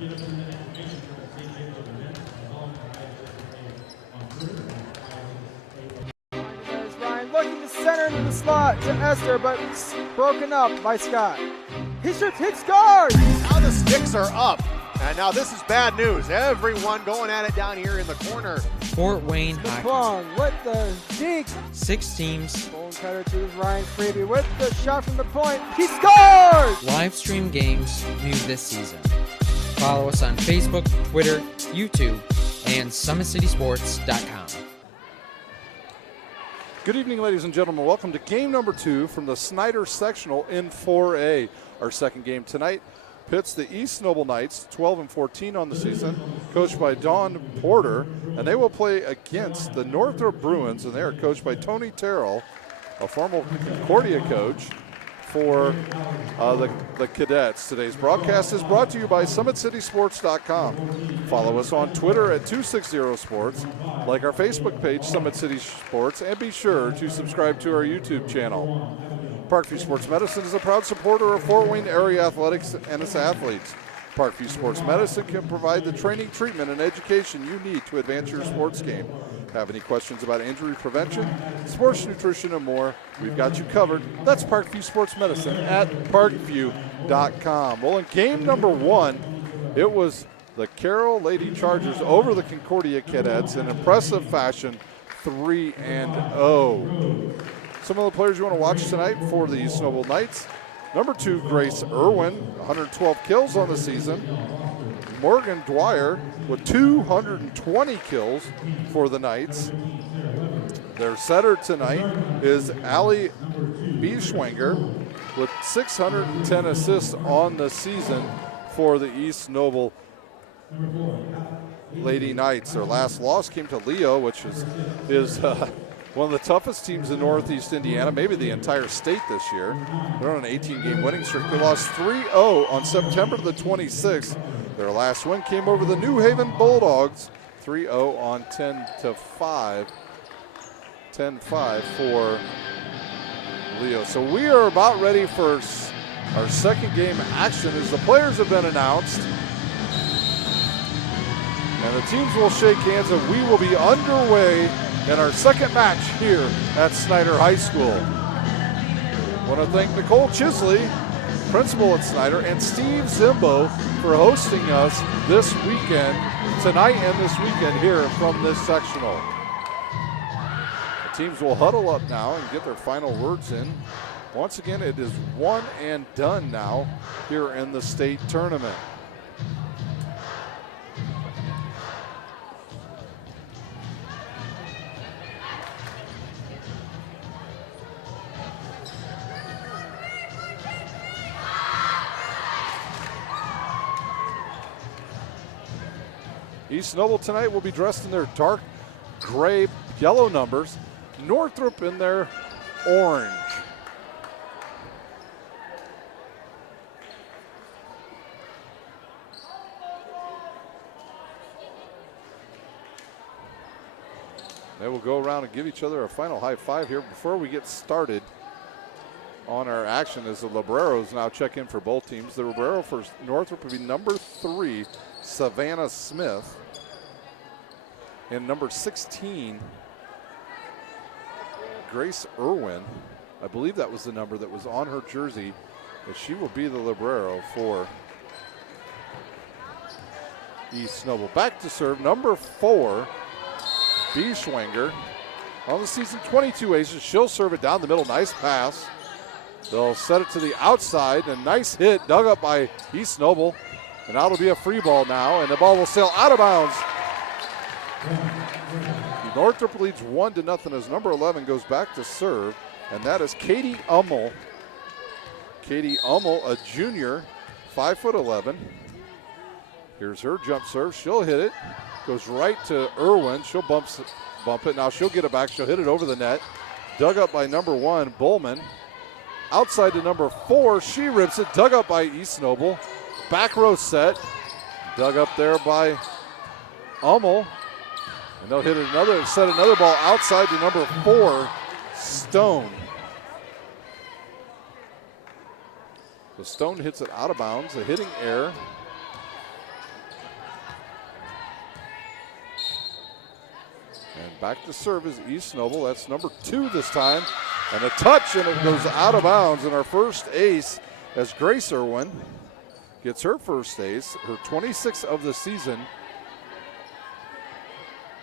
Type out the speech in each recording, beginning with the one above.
There's Ryan looking to center into the slot to Esther, but it's broken up by Scott. He shoots, hit, scores! Now the sticks are up. And now this is bad news. Everyone going at it down here in the corner. Fort Wayne High. Plong with the deke. 6 teams. Bone cutter to Ryan Freebie with the shot from the point. He scores! Live stream games new this season. Follow us on Facebook, Twitter, YouTube, and SummitCitySports.com. Good evening, ladies and gentlemen. Welcome to game number 2 from the Schneider Sectional in 4A. Our second game tonight pits the East Noble Knights, 12-14 on the season, coached by Dawn Porter, and they will play against the Northrop Bruins, and they are coached by Tony Terrell, a former Concordia coach for the Cadets. Today's broadcast is brought to you by SummitCitySports.com. Follow us on Twitter at 260sports, like our Facebook page, Summit City Sports, and be sure to subscribe to our YouTube channel. Parkview Sports Medicine is a proud supporter of Fort Wayne area athletics and its athletes. Parkview Sports Medicine can provide the training, treatment, and education you need to advance your sports game. Have any questions about injury prevention, sports nutrition, and more? We've got you covered. That's Parkview Sports Medicine at parkview.com. Well, in game number 1, it was the Carroll Lady Chargers over the Concordia Cadets in impressive fashion, 3-0. Some of the players you want to watch tonight for the East Noble Knights. Number 2, Grace Irwin, 112 kills on the season. Morgan Dwyer with 220 kills for the Knights. Their setter tonight is Allie Bieschwenger with 610 assists on the season for the East Noble Lady Knights. Their last loss came to Leo, which is one of the toughest teams in Northeast Indiana, maybe the entire state this year. They're on an 18-game winning streak. They lost 3-0 on September the 26th. Their last win came over the New Haven Bulldogs, 3-0 on 10-5 for Leo. So we are about ready for our second game action as the players have been announced. And the teams will shake hands and we will be underway in our second match here at Schneider High School. I want to thank Nicole Chisley, principal at Schneider, and Steve Zimbo for hosting us this weekend, tonight and this weekend here from this sectional. The teams will huddle up now and get their final words in. Once again, it is one and done now here in the state tournament. East Noble tonight will be dressed in their dark gray yellow numbers. Northrop in their orange. They will go around and give each other a final high five here before we get started on our action as the Libreros now check in for both teams. The Librero for Northrop will be number 3, Savannah Smith. And number 16, Grace Irwin. I believe that was the number that was on her jersey, but she will be the Librero for East Noble. Back to serve, number 4, Bieschwenger. On the season, 22 aces. She'll serve it down the middle. Nice pass. They'll set it to the outside. A nice hit dug up by East Noble. And that'll be a free ball now, and the ball will sail out of bounds. Northrop leads 1-0 as number 11 goes back to serve, and that is Katie Hummel. Katie Hummel, a junior, 5'11". Here's her jump serve. She'll hit it. Goes right to Irwin. She'll bump it. Now she'll get it back. She'll hit it over the net. Dug up by number 1, Bowman. Outside to number 4. She rips it. Dug up by East Noble. Back row set. Dug up there by Hummel. And they'll set another ball outside to number 4, Stone. The Stone hits it out of bounds, a hitting error. And back to serve is East Noble. That's number 2 this time. And a touch, and it goes out of bounds. And our first ace as Grace Irwin gets her first ace, her 26th of the season.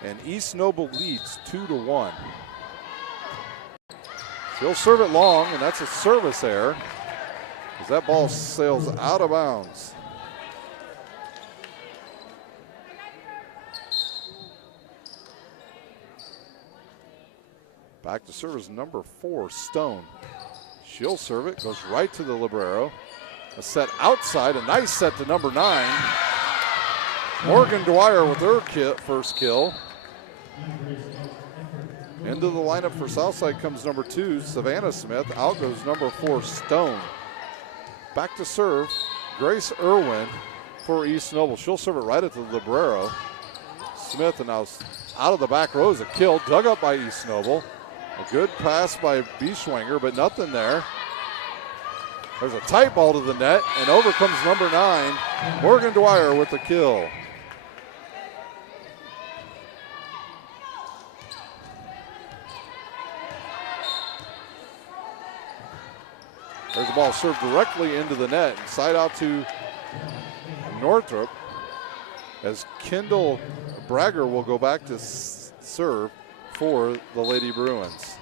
And East Noble leads 2-1. She'll serve it long, and that's a service error as that ball sails out of bounds. Back to serve is number 4, Stone. She'll serve it, goes right to the libero. A set outside, a nice set to number 9. Morgan Dwyer with her first kill. Into the lineup for Southside comes number 2, Savannah Smith. Out goes number 4, Stone. Back to serve, Grace Irwin for East Noble. She'll serve it right at the libero. Smith, and now out of the back row is a kill, dug up by East Noble. A good pass by Beschwanger, but nothing there. There's a tight ball to the net, and over comes number 9, Morgan Dwyer with the kill. There's the ball served directly into the net, and side out to Northrop as Kendall Bragger will go back to serve for the Lady Bruins.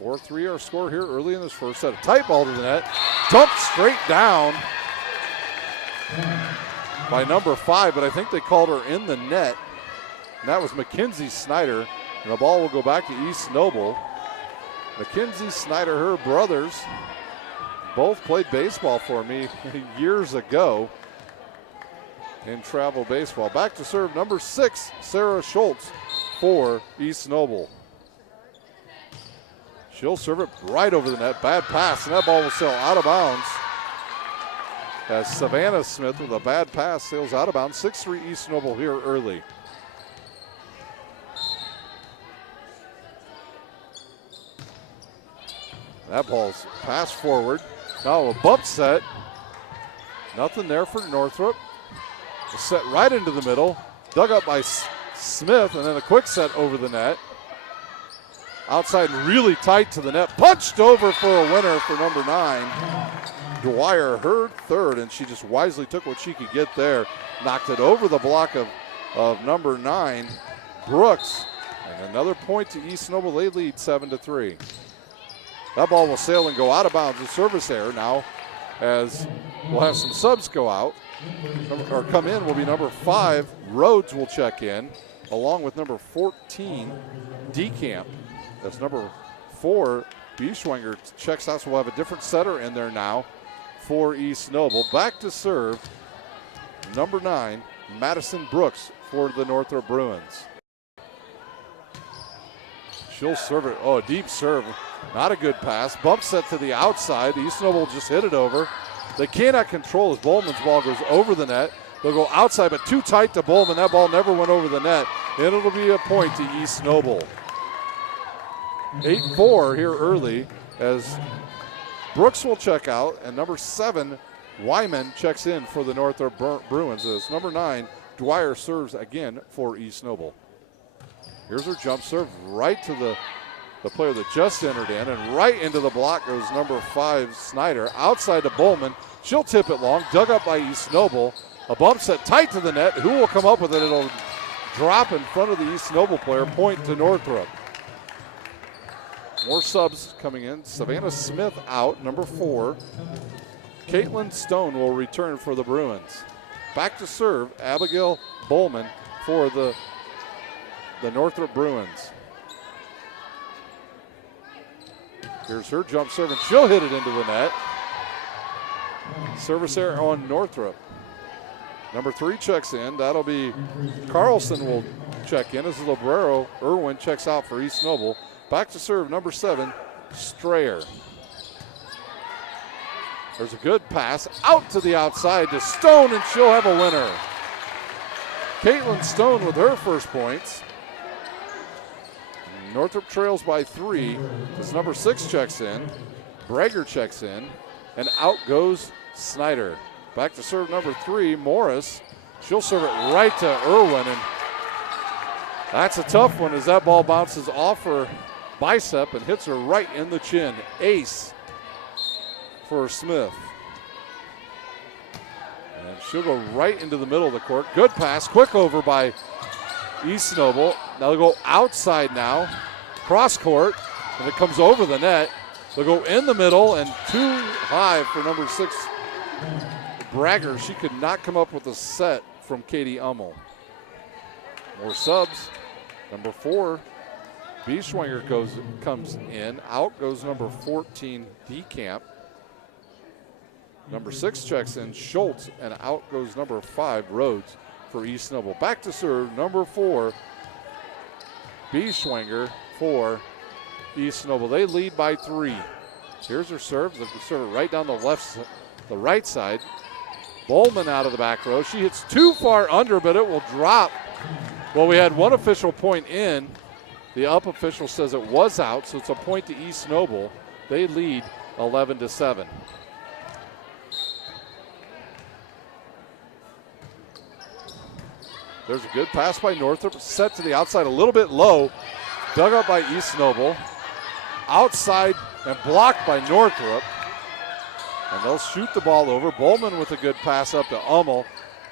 4-3 our score here early in this first set. A tight ball to the net, dumped straight down by number 5, but I think they called her in the net, and that was Mackenzie Schneider, and the ball will go back to East Noble. Mackenzie Schneider, her brothers, both played baseball for me years ago in travel baseball. Back to serve number 6, Sarah Schultz for East Noble. She'll serve it right over the net. Bad pass, and that ball will sail out of bounds as Savannah Smith with a bad pass sails out of bounds. 6-3 East Noble here early. That ball's passed forward. Now a bump set. Nothing there for Northrop. A set right into the middle. Dug up by Smith, and then a quick set over the net. Outside and really tight to the net. Punched over for a winner for number 9. Dwyer, her third, and she just wisely took what she could get there. Knocked it over the block of number 9, Brooks. And another point to East Noble. They lead 7-3. That ball will sail and go out of bounds. A service error now as we'll have some subs go out. Or come in will be number 5, Rhodes will check in, along with number 14, DeCamp. That's number 4, Beschwanger checks out, so we'll have a different setter in there now for East Noble. Back to serve, number 9, Madison Brooks for the Northrop Bruins. She'll serve it. Oh, a deep serve. Not a good pass. Bump set to the outside. East Noble just hit it over. They cannot control as Bowman's ball goes over the net. They'll go outside, but too tight to Bowman. That ball never went over the net. And it'll be a point to East Noble. 8-4 here early as Brooks will check out, and number 7, Wyman checks in for the Northrop Bruins. As number 9, Dwyer serves again for East Noble. Here's her jump serve right to the player that just entered in, and right into the block goes number 5, Snyder. Outside to Bowman. She'll tip it long, dug up by East Noble. A bump set tight to the net. Who will come up with it? It'll drop in front of the East Noble player. Point to Northrop. More subs coming in. Savannah Smith out, number 4. Caitlin Stone will return for the Bruins. Back to serve, Abigail Bowman for the Northrop Bruins. Here's her jump serve, and she'll hit it into the net. Service error on Northrop. Number 3 checks in. That'll be Carlson will check in as the libero. Irwin checks out for East Noble. Back to serve, number 7, Strayer. There's a good pass out to the outside to Stone, and she'll have a winner. Caitlin Stone with her first points. Northrop trails by 3 as number 6 checks in. Brager checks in, and out goes Snyder. Back to serve number 3, Morris. She'll serve it right to Irwin, and that's a tough one as that ball bounces off her bicep and hits her right in the chin. Ace for Smith. And she'll go right into the middle of the court. Good pass, quick over by East Noble. Now they'll go outside now, cross court, and it comes over the net. They'll go in the middle and too high for number 6, Bragger. She could not come up with a set from Katie Hummel. More subs. Number 4, Beschwanger comes in. Out goes number 14, DeCamp. Number 6 checks in, Schultz, and out goes number 5, Rhodes for East Noble. Back to serve, number 4, Beschwanger for East Noble. They lead by 3. Here's her serve. They serve it right down the right side. Bowman out of the back row. She hits too far under, but it will drop. Well, we had one official point in. The up official says it was out, so it's a point to East Noble. They lead 11-7. There's a good pass by Northrop. Set to the outside a little bit low. Dug up by East Noble. Outside and blocked by Northrop. And they'll shoot the ball over. Bowman with a good pass up to Hummel.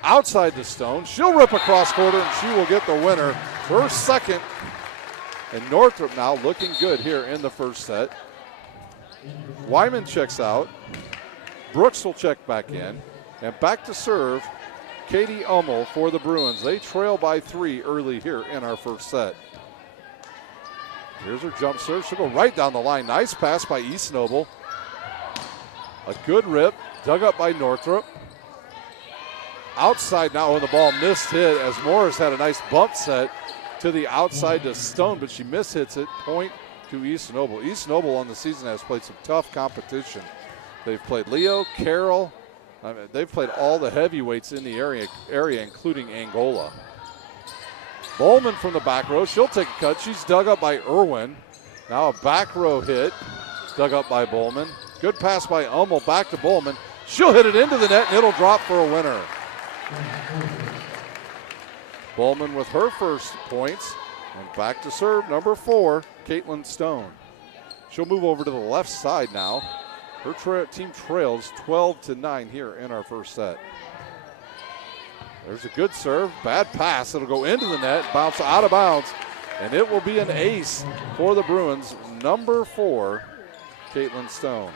Outside to Stone. She'll rip across quarter and she will get the winner. Her second. And Northrop now looking good here in the first set. Wyman checks out. Brooks will check back in. And back to serve, Katie Hummel for the Bruins. They trail by 3 early here in our first set. Here's her jump serve. She'll go right down the line. Nice pass by East Noble. A good rip. Dug up by Northrop. Outside now, and the ball missed hit as Morris had a nice bump set to the outside to Stone, but she mishits it. Point to East Noble. East Noble on the season has played some tough competition. They've played Leo, Carroll. They've played all the heavyweights in the area, including Angola. Bowman from the back row. She'll take a cut. She's dug up by Irwin. Now a back row hit. Dug up by Bowman. Good pass by Hummel. Back to Bowman. She'll hit it into the net, and it'll drop for a winner. Bowman with her first points. And back to serve, number 4, Caitlin Stone. She'll move over to the left side now. Her team trails 12-9 here in our first set. There's a good serve, bad pass. It'll go into the net, bounce out of bounds, and it will be an ace for the Bruins. Number 4, Caitlin Stone.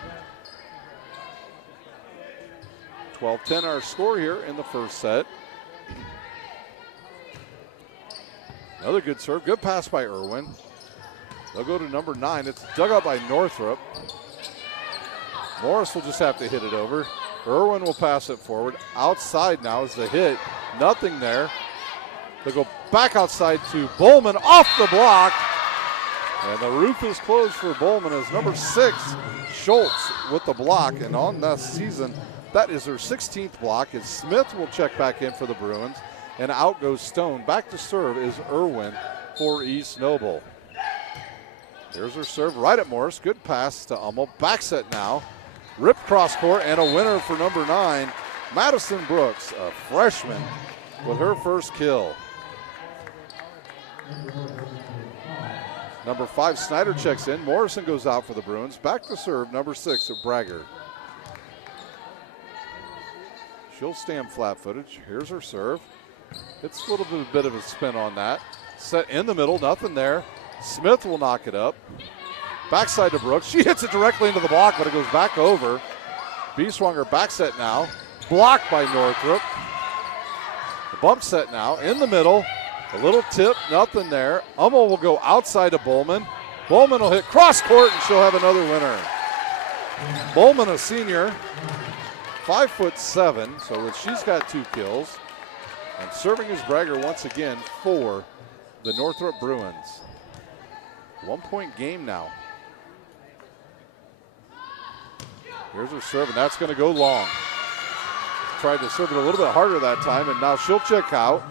12-10 our score here in the first set. Another good serve, good pass by Irwin. They'll go to number 9. It's dug up by Northrop. Morris will just have to hit it over. Irwin will pass it forward. Outside now is the hit. Nothing there. They'll go back outside to Bowman off the block. And the roof is closed for Bowman as number 6, Schultz with the block. And on this season, that is her 16th block. As Smith will check back in for the Bruins. And out goes Stone. Back to serve is Irwin for East Noble. Here's her serve right at Morris. Good pass to Hummel. Back set now. Rip cross court and a winner for number 9, Madison Brooks, a freshman with her first kill. Number 5, Schneider checks in. Morrison goes out for the Bruins. Back to serve, number 6 of Bragger. She'll stand flat-footed. Here's her serve. It's a little bit of a spin on that. Set in the middle, nothing there. Smith will knock it up. Backside to Brooks. She hits it directly into the block, but it goes back over. Beeswanger back set now. Blocked by Northrop. The bump set now in the middle. A little tip, nothing there. Hummel will go outside to Bowman. Bowman will hit cross court, and she'll have another winner. Bowman, a senior, 5'7", so she's got 2 kills. And serving is Bragger once again for the Northrop Bruins. 1-point game now. Here's her serve, and that's going to go long. Tried to serve it a little bit harder that time, and now she'll check out.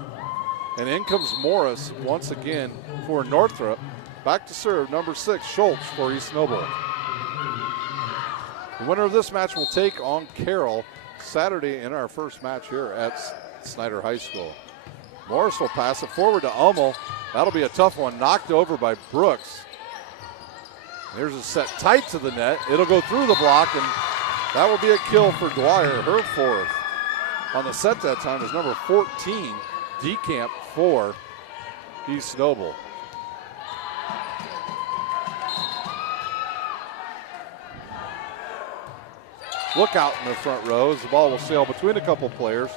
And in comes Morris once again for Northrop. Back to serve, number 6, Schultz for East Noble. The winner of this match will take on Carroll Saturday in our first match here at Snyder High School. Morris will pass it forward to Hummel. That'll be a tough one, knocked over by Brooks. There's a set tight to the net. It'll go through the block, and that will be a kill for Dwyer, her fourth. On the set that time is number 14, DeCamp for East Noble. Look out in the front row as the ball will sail between a couple players.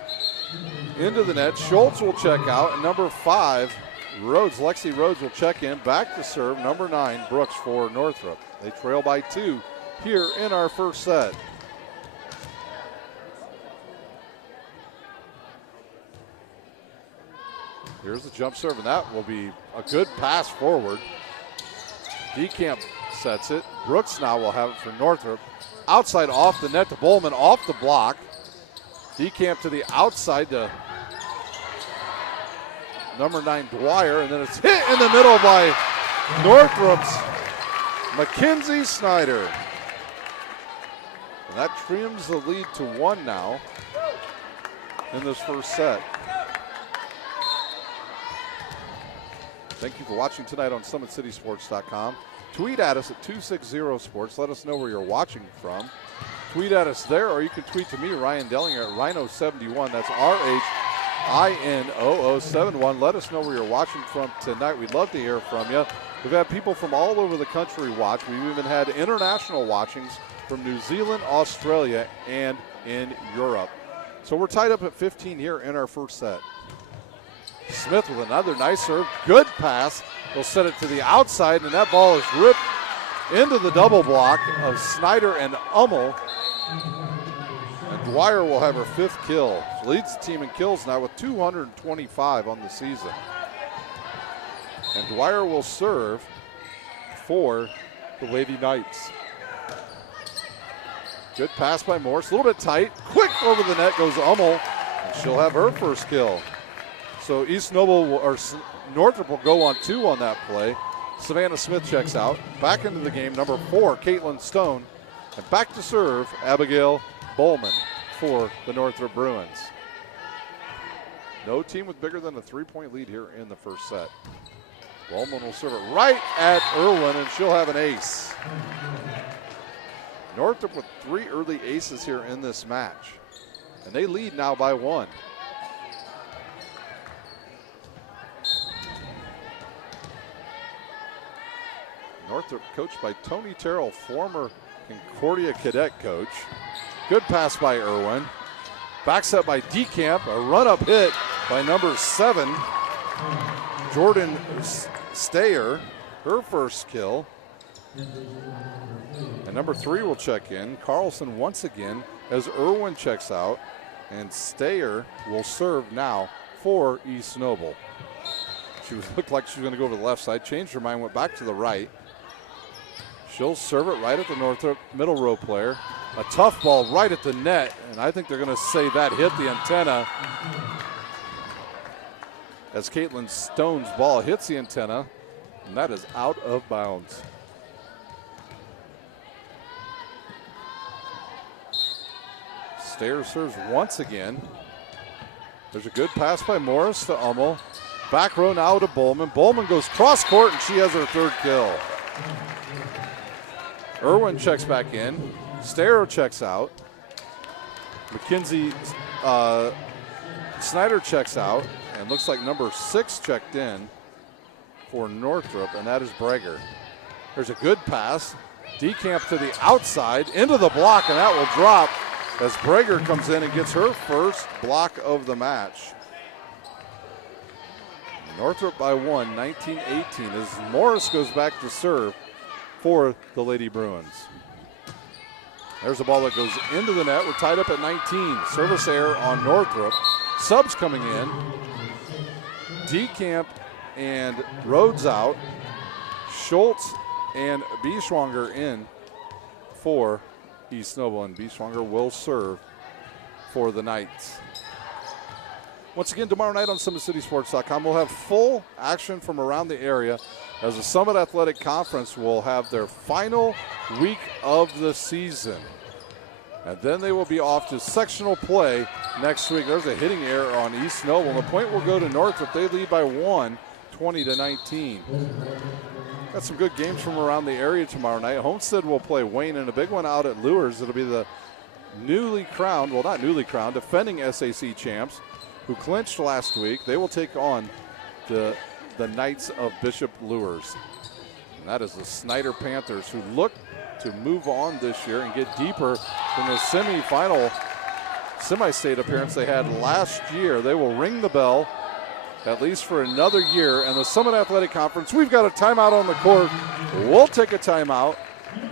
Into the net, Schultz will check out, and number 5, Lexi Rhodes will check in. Back to serve, number 9, Brooks for Northrop. They trail by 2 here in our first set. Here's the jump serve, and that will be a good pass forward. DeCamp sets it. Brooks now will have it for Northrop. Outside off the net to Bowman, off the block. DeCamp to the outside to number 9, Dwyer, and then it's hit in the middle by Northrop's Mackenzie Schneider. And that trims the lead to 1 now in this first set. Thank you for watching tonight on SummitCitySports.com. Tweet at us at 260sports. Let us know where you're watching from. Tweet at us there, or you can tweet to me, Ryan Dellinger, at Rhino71. That's RHINOO71. Let us know where you're watching from tonight. We'd love to hear from you. We've had people from all over the country watch. We've even had international watchings from New Zealand, Australia, and in Europe. So we're tied up at 15 here in our first set. Smith with another nice serve. Good pass. He'll set it to the outside, and that ball is ripped into the double block of Schneider and Hummel. And Dwyer will have her 5th kill. She leads the team in kills now with 225 on the season. And Dwyer will serve for the Lady Knights. Good pass by Morris. A little bit tight. Quick over the net goes Hummel, and she'll have her first kill. So East Noble or Northrop will go on 2 on that play. Savannah Smith checks out. Back into the game, number 4, Caitlin Stone. And back to serve, Abigail Bowman for the Northrop Bruins. No team with bigger than a 3-point lead here in the first set. Bowman will serve it right at Irwin, and she'll have an ace. Northrop with 3 early aces here in this match. And they lead now by 1. Northrop coached by Tony Terrell, former Concordia cadet coach. Good pass by Irwin. Backs up by DeCamp. A run-up hit by number 7, Jordan Stayer. Her first kill. And number 3 will check in. Carlson once again as Irwin checks out. And Stayer will serve now for East Noble. She looked like she was going to go over the left side. Changed her mind, went back to the right. She'll serve it right at the Northrop middle row player. A tough ball right at the net, and I think they're going to say that hit the antenna. As Caitlin Stone's ball hits the antenna, and that is out of bounds. Stayer serves once again. There's a good pass by Morris to Hummel. Back row now to Bowman. Bowman goes cross court, and she has her 3rd kill. Irwin checks back in. Stayer checks out. Mackenzie Schneider checks out. And looks like number 6 checked in for Northrop, and that is Breger. There's a good pass. DeCamp to the outside, into the block, and that will drop as Breger comes in and gets her first block of the match. Northrop by 1, 19-18, as Morris goes back to serve for the Lady Bruins. There's a ball that goes into the net. We're tied up at 19. Service error on Northrop. Subs coming in. DeCamp and Rhodes out. Schultz and Bieschwanger in for East Noble, and Bieschwanger will serve for the Knights. Once again, tomorrow night on SummitCitySports.com, we'll have full action from around the area as the Summit Athletic Conference will have their final week of the season. And then they will be off to sectional play next week. There's a hitting error on East Noble. The point will go to Northrop. They lead by 1, 20-19. Got some good games from around the area tomorrow night. Homestead will play Wayne in a big one out at Lures. It'll be the newly crowned, well, not newly crowned, defending SAC champs who clinched last week. They will take on the Knights of Bishop Lures. And that is the Snyder Panthers, who look to move on this year and get deeper than the semi-state appearance they had last year. They will ring the bell at least for another year. And the Summit Athletic Conference, we've got a timeout on the court. We'll take a timeout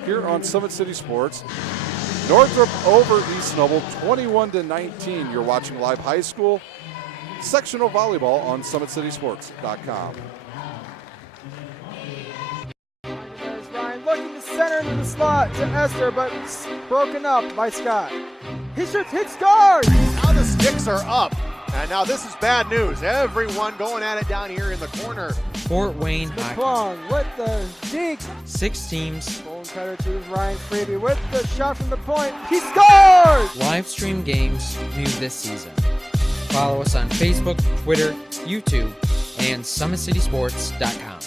here on Summit City Sports. Northrop over East Noble, 21-19. You're watching live high school sectional volleyball on SummitCitySports.com. There's Ryan looking to center into the slot to Esther, but broken up by Scott. He shoots, hits guard! Now the sticks are up. And now this is bad news. Everyone going at it down here in the corner. Fort Wayne The Hockey. Plung with the deke. 6 teams. Bone cutter to Ryan Freeby with the shot from the point. He scored! Live stream games new this season. Follow us on Facebook, Twitter, YouTube, and SummitCitySports.com.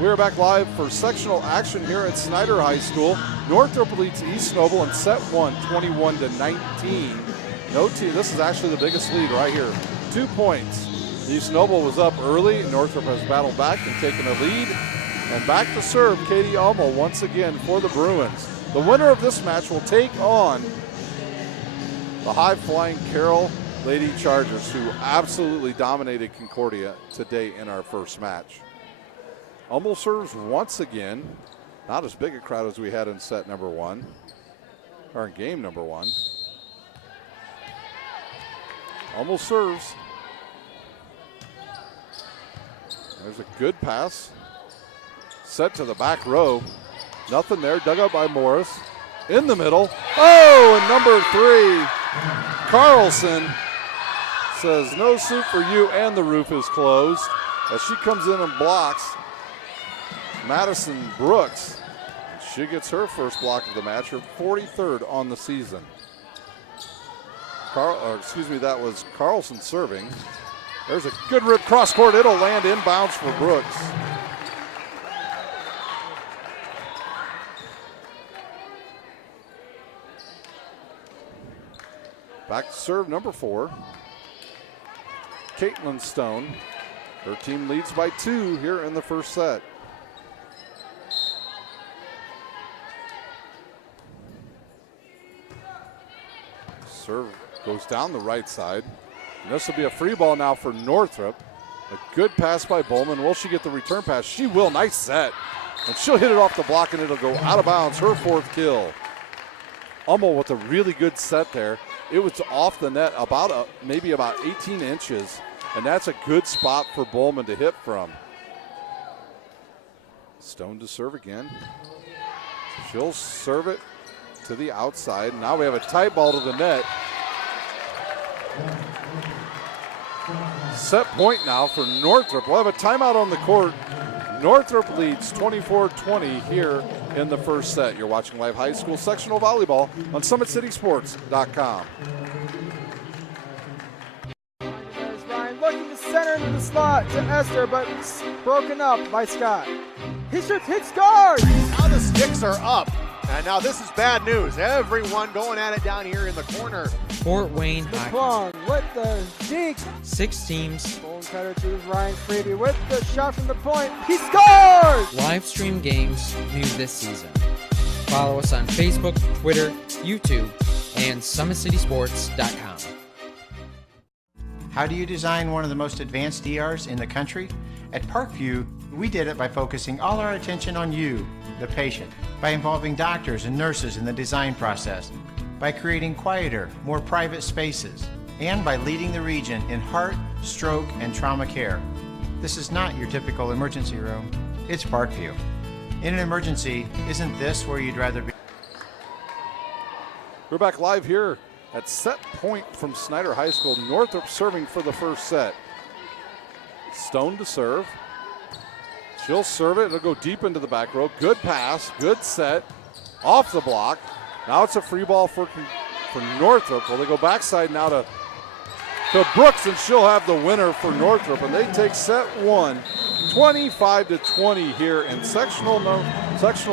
We're back live for sectional action here at Snyder High School. Northrop leads East Noble in set 1, 21-19. This is actually the biggest lead right here. 2 points. East Noble was up early. Northrop has battled back and taken a lead. And back to serve Katie Hummel once again for the Bruins. The winner of this match will take on the high-flying Carroll Lady Chargers, who absolutely dominated Concordia today in our first match. Hummel serves once again. Not as big a crowd as we had in set number 1, or in game number 1. Hummel serves. There's a good pass. Set to the back row. Nothing there. Dug up by Morris. In the middle. Oh, and number 3, Carlson says no soup for you, and the roof is closed as she comes in and blocks Madison Brooks. She gets her first block of the match, her 43rd on the season. That was Carlson serving. There's a good rip cross court. It'll land inbounds for Brooks. Back to serve number 4, Caitlin Stone. Her team leads by 2 here in the first set. Serve goes down the right side. And this will be a free ball now for Northrop. A good pass by Bowman. Will she get the return pass? She will. Nice set. And she'll hit it off the block, and it'll go out of bounds. Her 4th kill. Hummel with a really good set there. It was off the net maybe about 18 inches. And that's a good spot for Bowman to hit from. Stone to serve again. She'll serve it to the outside. Now we have a tight ball to the net. Set point now for Northrop. We'll have a timeout on the court. Northrop leads 24-20 here in the first set. You're watching live high school sectional volleyball on SummitCitySports.com. There's Ryan looking to center into the slot to Esther, but broken up by Scott. He shoots, hits guard! Now the sticks are up. And now this is bad news. Everyone going at it down here in the corner. Fort Wayne The Hockey. Plung with the deke. 6 teams. Bone cutter to Ryan Freeby with the shot from the point. He scored! Live stream games new this season. Follow us on Facebook, Twitter, YouTube, and SummitCitySports.com. How do you design one of the most advanced ERs in the country? At Parkview, we did it by focusing all our attention on you, the patient, by involving doctors and nurses in the design process, by creating quieter, more private spaces, and by leading the region in heart, stroke, and trauma care. This is not your typical emergency room. It's Parkview. In an emergency, isn't this where you'd rather be? We're back live here at set point from Snyder High School. Northrop serving for the first set. Stone to serve. She'll serve it. It'll go deep into the back row. Good pass. Good set. Off the block. Now it's a free ball for Northrop. Well, they go backside now to Brooks, and she'll have the winner for Northrop. And they take set one, 25-20 here in sectional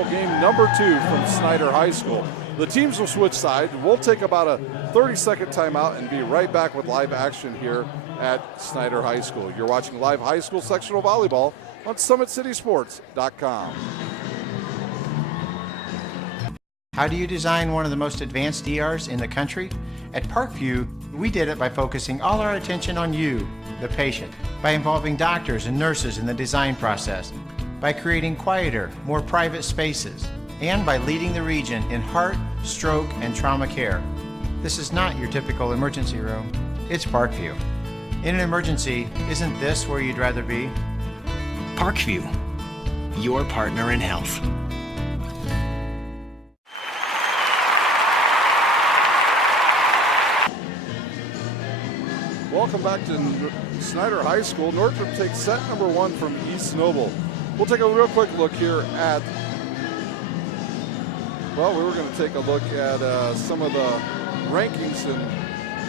game number 2 from Snyder High School. The teams will switch sides. We'll take about a 30-second timeout and be right back with live action here at Snyder High School. You're watching live high school sectional volleyball on SummitCitySports.com. How do you design one of the most advanced ERs in the country? At Parkview, we did it by focusing all our attention on you, the patient, by involving doctors and nurses in the design process, by creating quieter, more private spaces, and by leading the region in heart, stroke, and trauma care. This is not your typical emergency room. It's Parkview. In an emergency, isn't this where you'd rather be? Parkview, your partner in health. Welcome back to Snyder High School. Northrop takes set number 1 from East Noble. We'll take a real quick look here at, well, we were going to take a look at some of the rankings in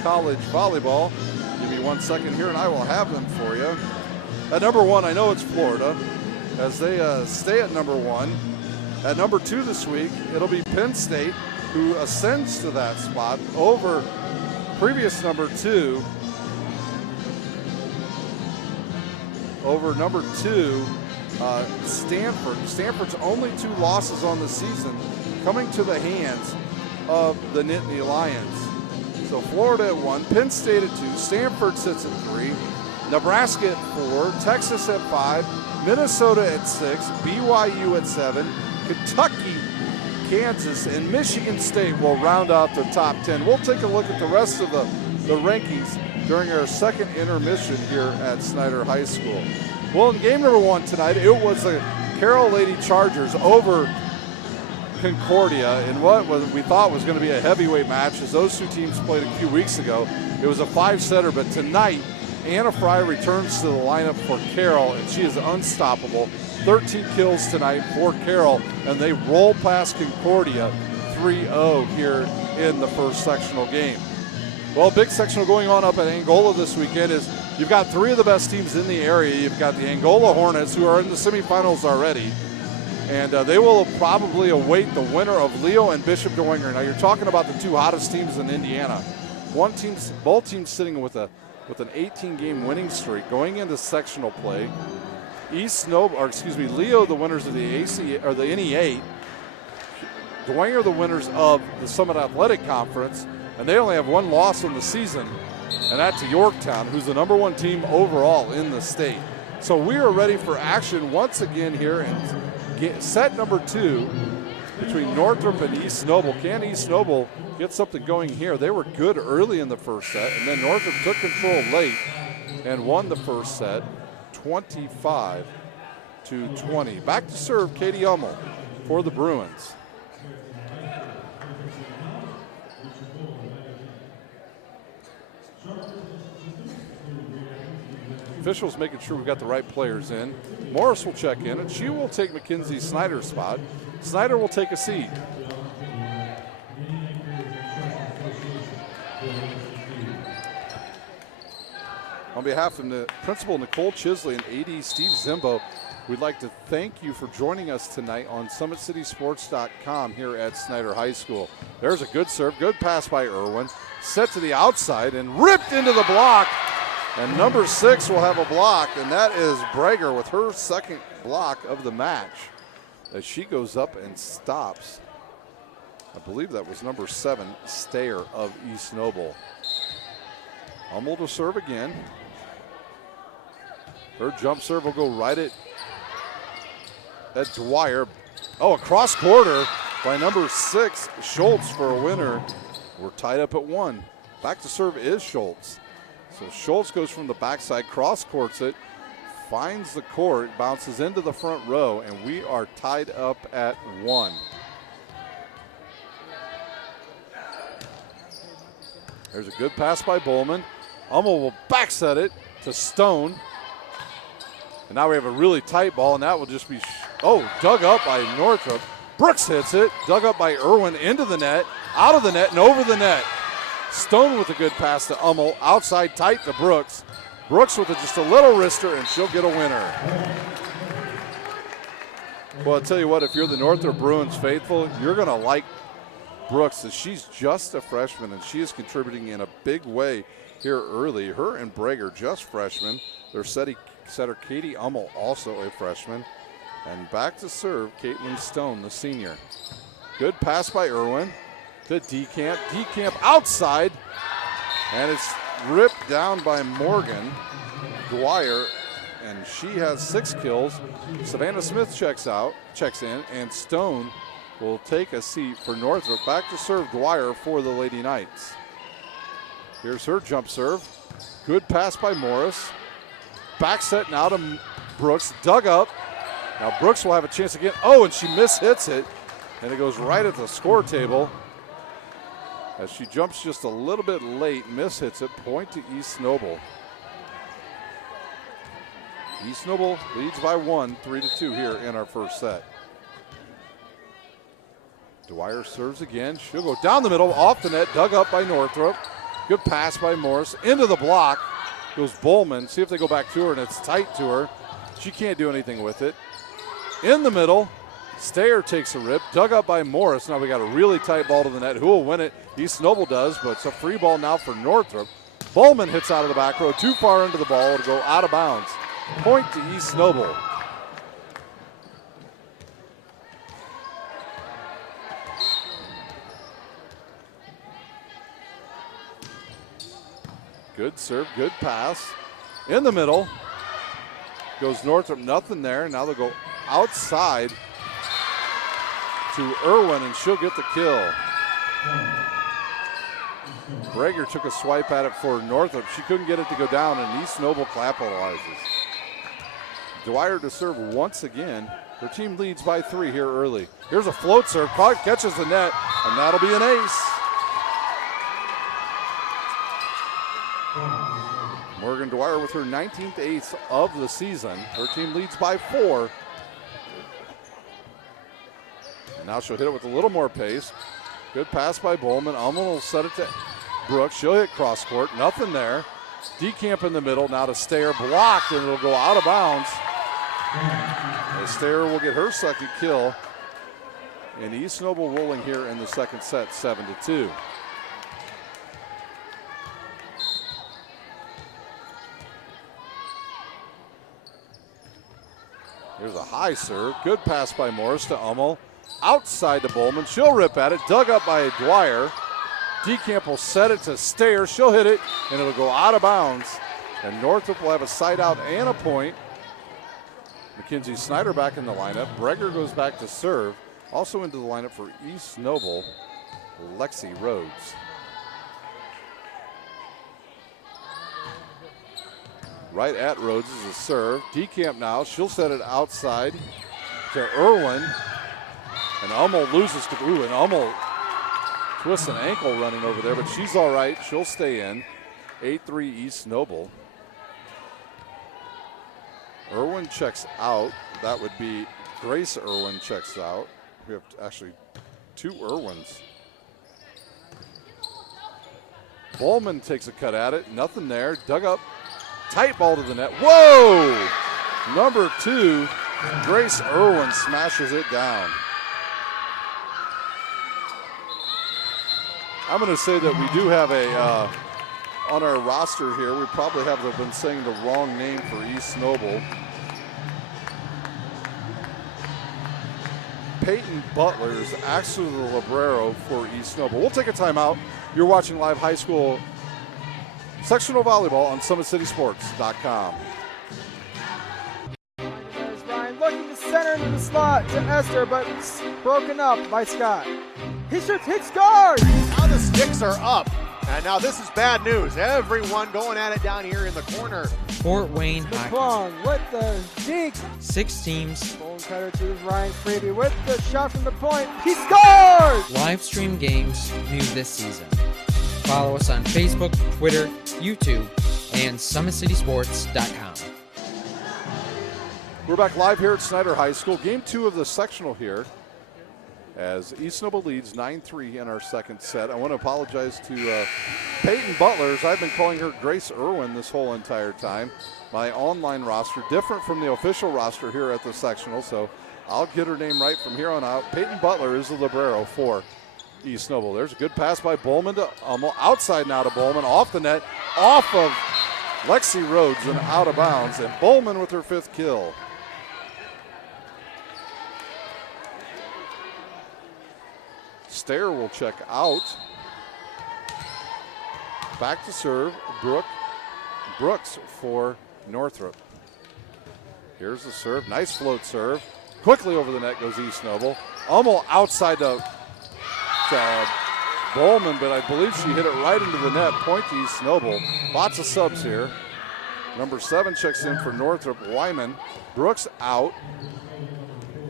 college volleyball. Give me 1 second here and I will have them for you. At number 1, I know it's Florida, as they stay at number 1. At number 2 this week, it'll be Penn State, who ascends to that spot over previous number 2. Over number 2, Stanford. Stanford's only 2 losses on the season coming to the hands of the Nittany Lions. So Florida at 1, Penn State at 2, Stanford sits at 3, Nebraska at 4, Texas at 5, Minnesota at 6, BYU at 7, Kentucky, Kansas, and Michigan State will round out the top 10. We'll take a look at the rest of the rankings during our second intermission here at Snyder High School. Well, in game number 1 tonight, it was the Carroll Lady Chargers over Concordia in what we thought was going to be a heavyweight match, as those 2 teams played a few weeks ago. It was a 5-setter, but tonight, Anna Fry returns to the lineup for Carroll, and she is unstoppable. 13 kills tonight for Carroll, and they roll past Concordia 3-0 here in the first sectional game. Well, big sectional going on up at Angola this weekend is you've got 3 of the best teams in the area. You've got the Angola Hornets, who are in the semifinals already, and they will probably await the winner of Leo and Bishop Dwenger. Now, you're talking about the 2 hottest teams in Indiana. Both teams sitting with an 18-game winning streak going into sectional play. Leo, the winners of the NE8. Dwenger, the winners of the Summit Athletic Conference. And they only have 1 loss in the season, and that's to Yorktown, who's the number 1 team overall in the state. So we are ready for action once again here in set number 2 between Northrop and East Noble. Can East Noble get something going here? They were good early in the first set, and then Northrop took control late and won the first set 25-20. Back to serve Katie Hummel for the Bruins. Officials making sure we've got the right players in. Morris will check in, and she will take Mackenzie Schneider's spot. Schneider will take a seat. On behalf of the Principal Nicole Chisley and AD Steve Zimbo, we'd like to thank you for joining us tonight on SummitCitySports.com here at Snyder High School. There's a good serve, good pass by Irwin, set to the outside and ripped into the block. And number 6 will have a block, and that is Brager with her second block of the match as she goes up and stops. I believe that was number 7, Stayer of East Noble. Hummel to serve again. Her jump serve will go right at Dwyer. Oh, a cross quarter by number 6, Schultz, for a winner. We're tied up at 1. Back to serve is Schultz. So Schultz goes from the backside, cross courts it, finds the court, bounces into the front row, and we are tied up at 1. There's a good pass by Bowman. Hummel will backset it to Stone. And now we have a really tight ball, and that will just be, dug up by Northrop. Brooks hits it, dug up by Irwin into the net, out of the net and over the net. Stone with a good pass to Hummel, outside tight to Brooks. Brooks with just a little wrister, and she'll get a winner. Well, I'll tell you what, if you're the Northrop Bruins faithful, you're going to like Brooks, as she's just a freshman, and she is contributing in a big way here early. Her and Brager, just freshmen. Their setter Katie Hummel, also a freshman. And back to serve, Caitlin Stone, the senior. Good pass by Irwin to DeCamp. DeCamp outside, and it's ripped down by Morgan Dwyer, and she has 6 kills. Savannah Smith checks in, and Stone will take a seat for Northrop. Back to serve Dwyer for the Lady Knights. Here's her jump serve. Good pass by Morris. Back set now to Brooks, dug up. Now Brooks will have a chance again. Oh, and she mishits it, and it goes right at the score table. As she jumps just a little bit late, mishits it, point to East Noble. East Noble leads by 1, 3-2 here in our first set. Dwyer serves again. She'll go down the middle, off the net, dug up by Northrop. Good pass by Morris. Into the block goes Bowman. See if they go back to her, and it's tight to her. She can't do anything with it. In the middle, Stayer takes a rip. Dug up by Morris. Now we got a really tight ball to the net. Who will win it? East Noble does, but it's a free ball now for Northrop. Bowman hits out of the back row. Too far into the ball. It'll go out of bounds. Point to East Noble. Good serve, good pass. In the middle goes Northrop, nothing there. Now they'll go outside to Irwin, and she'll get the kill. Brager took a swipe at it for Northrop. She couldn't get it to go down, and East Noble capitalizes. Dwyer to serve once again. Her team leads by 3 here early. Here's a float serve, catches the net, and that'll be an ace. Morgan Dwyer with her 19th ace of the season. Her team leads by 4. And now she'll hit it with a little more pace. Good pass by Bowman. Hummel will set it to Brooks. She'll hit cross court. Nothing there. DeCamp in the middle. Now to Stayer. Blocked, and it'll go out of bounds. And Stayer will get her second kill. And East Noble rolling here in the second set, 7-2. Here's a high serve. Good pass by Morris to Hummel. Outside to Bowman. She'll rip at it. Dug up by Dwyer. DeCamp will set it to Stayer. She'll hit it, and it'll go out of bounds. And Northrop will have a side out and a point. Mackenzie Schneider back in the lineup. Brager goes back to serve. Also into the lineup for East Noble, Lexi Rhodes. Right at Rhodes is a serve. DeCamp now. She'll set it outside to Irwin. And Hummel loses to, and Hummel twists an ankle running over there, but she's all right. She'll stay in. 8-3 East Noble. Irwin checks out. That would be Grace Irwin checks out. We have actually 2 Irwins. Bowman takes a cut at it. Nothing there. Dug up. Tight ball to the net. Whoa! Number 2, Grace Irwin smashes it down. I'm going to say that we do have a, on our roster here, we probably have been saying the wrong name for East Noble. Peyton Butler is actually the libero for East Noble. We'll take a timeout. You're watching live high school sectional volleyball on SummitCitySports.com. There's Ryan looking to center into the slot to Esther, but it's broken up by Scott. He shoots, hits, scores! Now the sticks are up. And now this is bad news. Everyone going at it down here in the corner. Fort Wayne Hockey. McClung with the dink. 6 teams. Bone cutter to Ryan Freeby with the shot from the point. He scores! Live stream games new this season. Follow us on Facebook, Twitter, YouTube, and SummitCitySports.com. We're back live here at Snyder High School. Game 2 of the sectional here. as East Noble leads 9-3 in our second set. I want to apologize to Peyton Butler, as I've been calling her Grace Irwin this whole entire time. My online roster, different from the official roster here at the sectional, so I'll get her name right from here on out. Peyton Butler is the libero for East Noble. There's a good pass by Bowman to Hummel. Outside now to Bowman, off the net, off of Lexi Rhodes and out of bounds, and Bowman with her 5th kill. Stair will check out. Back to serve, Brooks for Northrop. Here's the serve, nice float serve. Quickly over the net goes East Noble. Hummel outside to Bowman, but I believe she hit it right into the net. Point to East Noble. Lots of subs here. Number 7 checks in for Northrop, Wyman. Brooks out.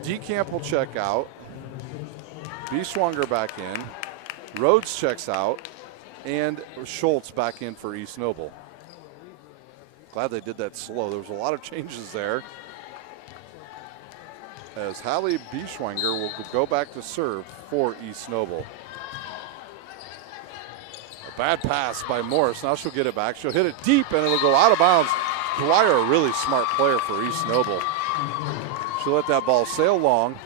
DeCamp will check out. Bieswanger back in. Rhodes checks out. And Schultz back in for East Noble. Glad they did that slow. There was a lot of changes there. As Hallie Bieswanger will go back to serve for East Noble. A bad pass by Morris. Now she'll get it back. She'll hit it deep and it'll go out of bounds. Dwyer, a really smart player for East Noble. She'll let that ball sail long.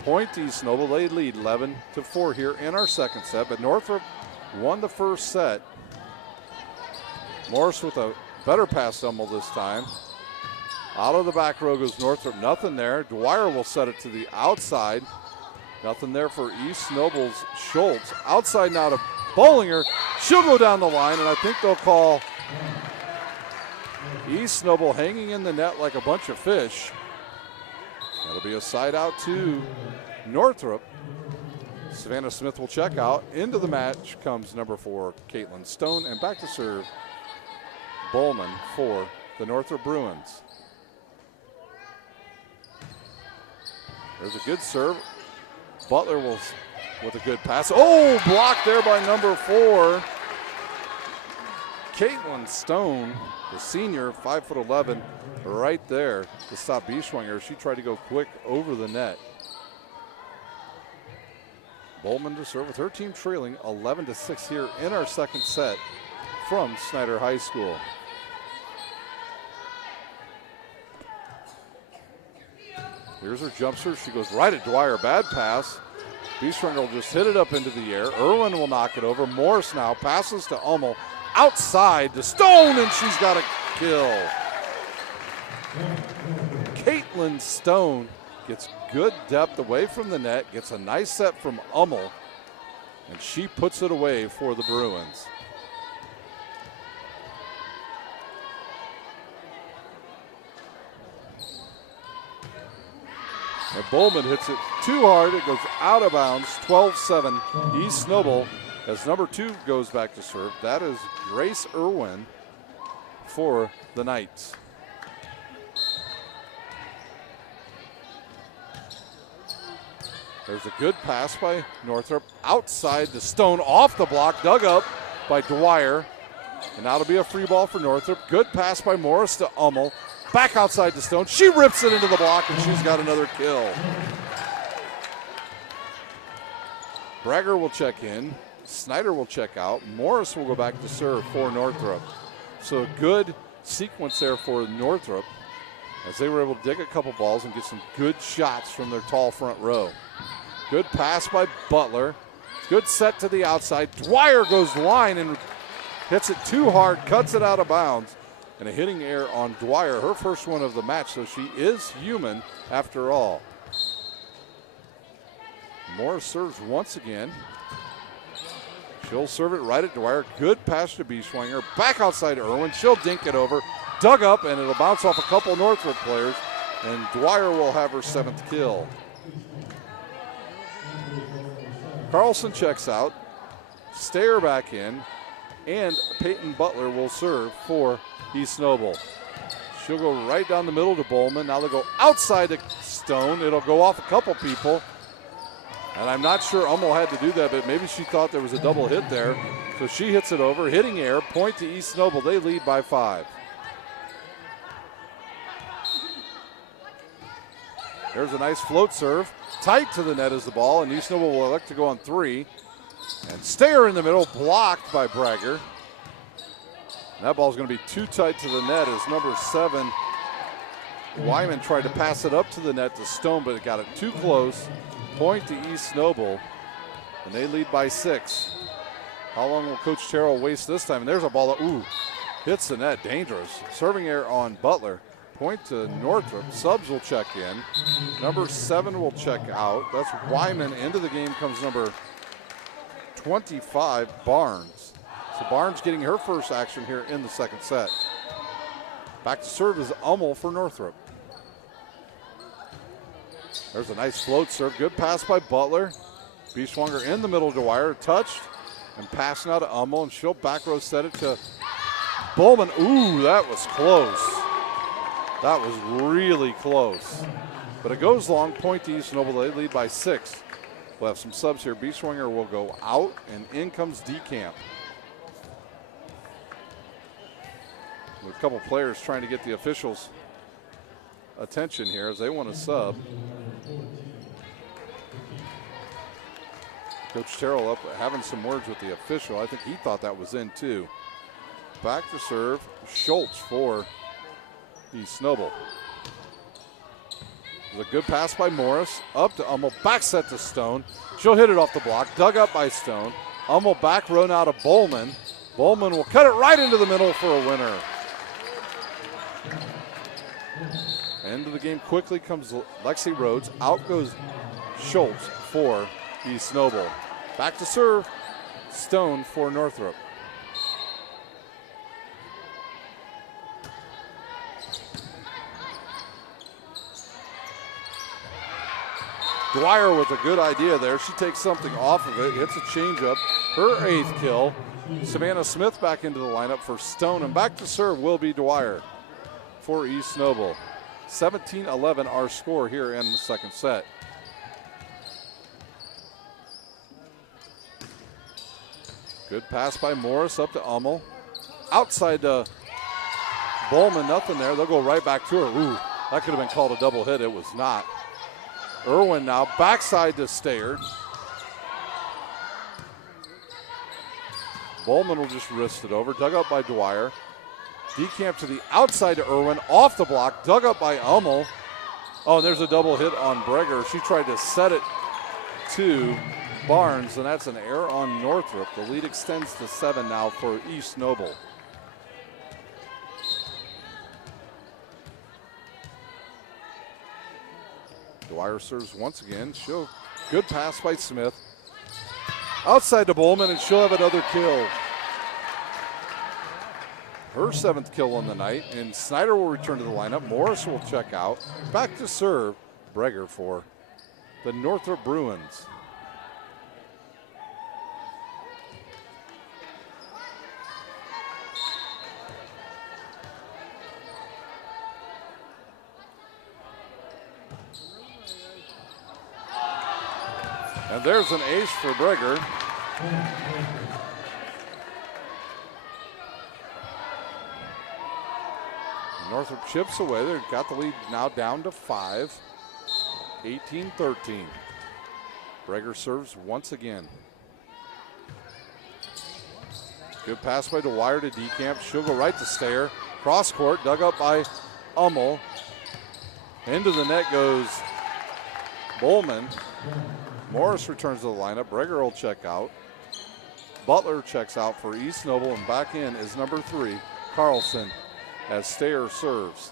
Point to East Noble. They lead 11-4 here in our second set, but Northrop won the first set. Morris with a better pass Hummel this time. Out of the back row goes Northrop. Nothing there. Dwyer will set it to the outside. Nothing there for East Noble's Schultz. Outside now to Bollinger. She'll go down the line, and I think they'll call East Noble hanging in the net like a bunch of fish. That'll be a side out to Northrop. Savannah Smith will check out. Into the match comes number 4, Caitlin Stone, and back to serve Bowman for the Northrop Bruins. There's a good serve. Butler will with a good pass. Oh, blocked there by number 4. Caitlin Stone, the senior, 5'11", right there to stop Bieswanger. She tried to go quick over the net. Bowman to serve with her team trailing 11-6 here in our second set from Snyder High School. Here's her jump serve. She goes right at Dwyer. Bad pass. Bieswanger will just hit it up into the air. Irwin will knock it over. Morris now passes to Hummel. Outside to Stone, and she's got a kill. Caitlin Stone gets good depth away from the net, gets a nice set from Hummel, and she puts it away for the Bruins. And Bowman hits it too hard. It goes out of bounds, 12-7. East Noble as number 2 goes back to serve. That is Grace Irwin for the Knights. There's a good pass by Northrop. Outside to Stone, off the block, dug up by Dwyer. And now it'll be a free ball for Northrop. Good pass by Morris to Hummel. Back outside to Stone. She rips it into the block, and she's got another kill. Bragger will check in. Snyder will check out. Morris will go back to serve for Northrop. So a good sequence there for Northrop as they were able to dig a couple balls and get some good shots from their tall front row. Good pass by Butler. Good set to the outside. Dwyer goes line and hits it too hard, cuts it out of bounds. And a hitting error on Dwyer, her first one of the match, so she is human after all. Morris serves once again. She'll serve it right at Dwyer. Good pass to Bieswanger. Back outside to Irwin. She'll dink it over. Dug up, and it'll bounce off a couple Northrop players. And Dwyer will have her 7th kill. Carlson checks out. Stayer back in. And Peyton Butler will serve for East Noble. She'll go right down the middle to Bowman. Now they'll go outside to Stone. It'll go off a couple people. And I'm not sure Hummel had to do that, but maybe she thought there was a double hit there. So she hits it over. Hitting air. Point to East Noble. They lead by 5. There's a nice float serve. Tight to the net is the ball, and East Noble will elect to go on 3. And Stayer in the middle, blocked by Bragger. And that ball's going to be too tight to the net as number 7, Wyman, tried to pass it up to the net to Stone, but it got it too close. Point to East Noble, and they lead by 6. How long will Coach Terrell waste this time? And there's a ball that, hits the net, dangerous. Serving error on Butler. Point to Northrop. Subs will check in. Number 7 will check out. That's Wyman. Into the game comes number 25, Barnes. So Barnes getting her first action here in the second set. Back to serve is Hummel for Northrop. There's a nice float serve. Good pass by Butler. Bieshwanger in the middle, Dwyer touched and passing out to Hummel, and she'll back row set it to Bowman. Ooh, that was close. That was really close. But it goes long. Point to East Noble. They lead by 6. We'll have some subs here. Bieshwanger will go out, and in comes DeCamp. With a couple players trying to get the officials' attention here as they want to sub. Coach Terrell up having some words with the official. I think he thought that was in too. Back to serve, Schultz for East Noble. There's a good pass by Morris, up to Hummel, back set to Stone. She'll hit it off the block, dug up by Stone. Hummel back row now to Bowman. Bowman will cut it right into the middle for a winner. Into the game quickly comes Lexi Rhodes. Out goes Schultz for East Noble. Back to serve, Stone for Northrop. Dwyer with a good idea there. She takes something off of it, hits a changeup. Her 8th kill. Savannah Smith back into the lineup for Stone, and back to serve will be Dwyer for East Noble. 17-11 our score here in the second set. Good pass by Morris up to Hummel. Outside to Bowman, nothing there. They'll go right back to her. Ooh, that could have been called a double hit. It was not. Irwin now backside to Stayer. Bowman will just wrist it over. Dug up by Dwyer. DeCamp to the outside to Irwin. Off the block. Dug up by Hummel. Oh, and there's a double hit on Breger. She tried to set it to Barnes, and that's an error on Northrop. The lead extends to 7 now for East Noble. Dwyer serves once again. Good pass by Smith. Outside to Bowman, and she'll have another kill. Her 7th kill on the night, and Snyder will return to the lineup. Morris will check out. Back to serve, Breger for the Northrop Bruins. And there's an ace for Breger. Northrop chips away. They've got the lead now down to 5. 18-13. Breger serves once again. Good pass by Dwyer to DeCamp. She'll go right to Stayer. Cross court, dug up by Hummel. Into the net goes Bowman. Morris returns to the lineup. Breger will check out. Butler checks out for East Noble, and back in is number 3, Carlson, as Stayer serves.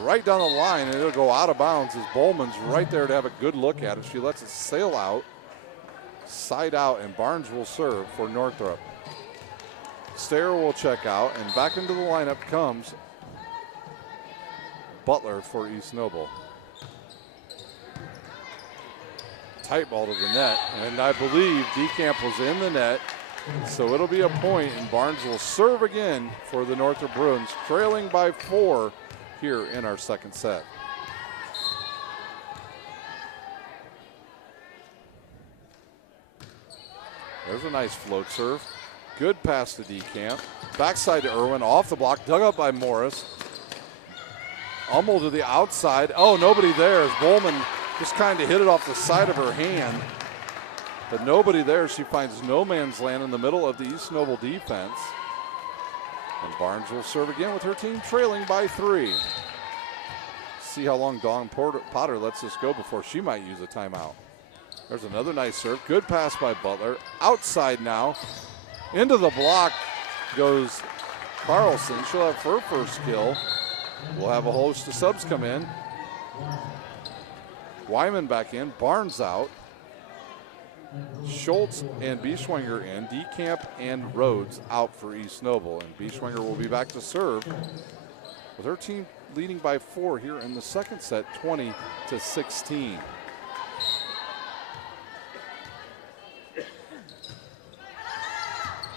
Right down the line, and it'll go out of bounds as Bowman's right there to have a good look at it. She lets it sail out, side out, and Barnes will serve for Northrop. Stayer will check out, and back into the lineup comes Butler for East Noble. Tight ball to the net, and I believe DeCamp was in the net, so it'll be a point, and Barnes will serve again for the Northrop Bruins, trailing by 4 here in our second set. There's a nice float serve. Good pass to DeCamp. Backside to Irwin, off the block, dug up by Morris. Hummel to the outside. Oh, nobody there as Bowman just kind of hit it off the side of her hand. But nobody there. She finds no man's land in the middle of the East Noble defense. And Barnes will serve again with her team trailing by 3. See how long Dawn Potter lets this go before she might use a timeout. There's another nice serve. Good pass by Butler. Outside now. Into the block goes Carlson. She'll have her first kill. We'll have a host of subs come in. Wyman back in. Barnes out. Schultz and Bieschwenger in. DeCamp and Rhodes out for East Noble. And Bieschwenger will be back to serve with her team leading by 4 here in the second set, 20-16.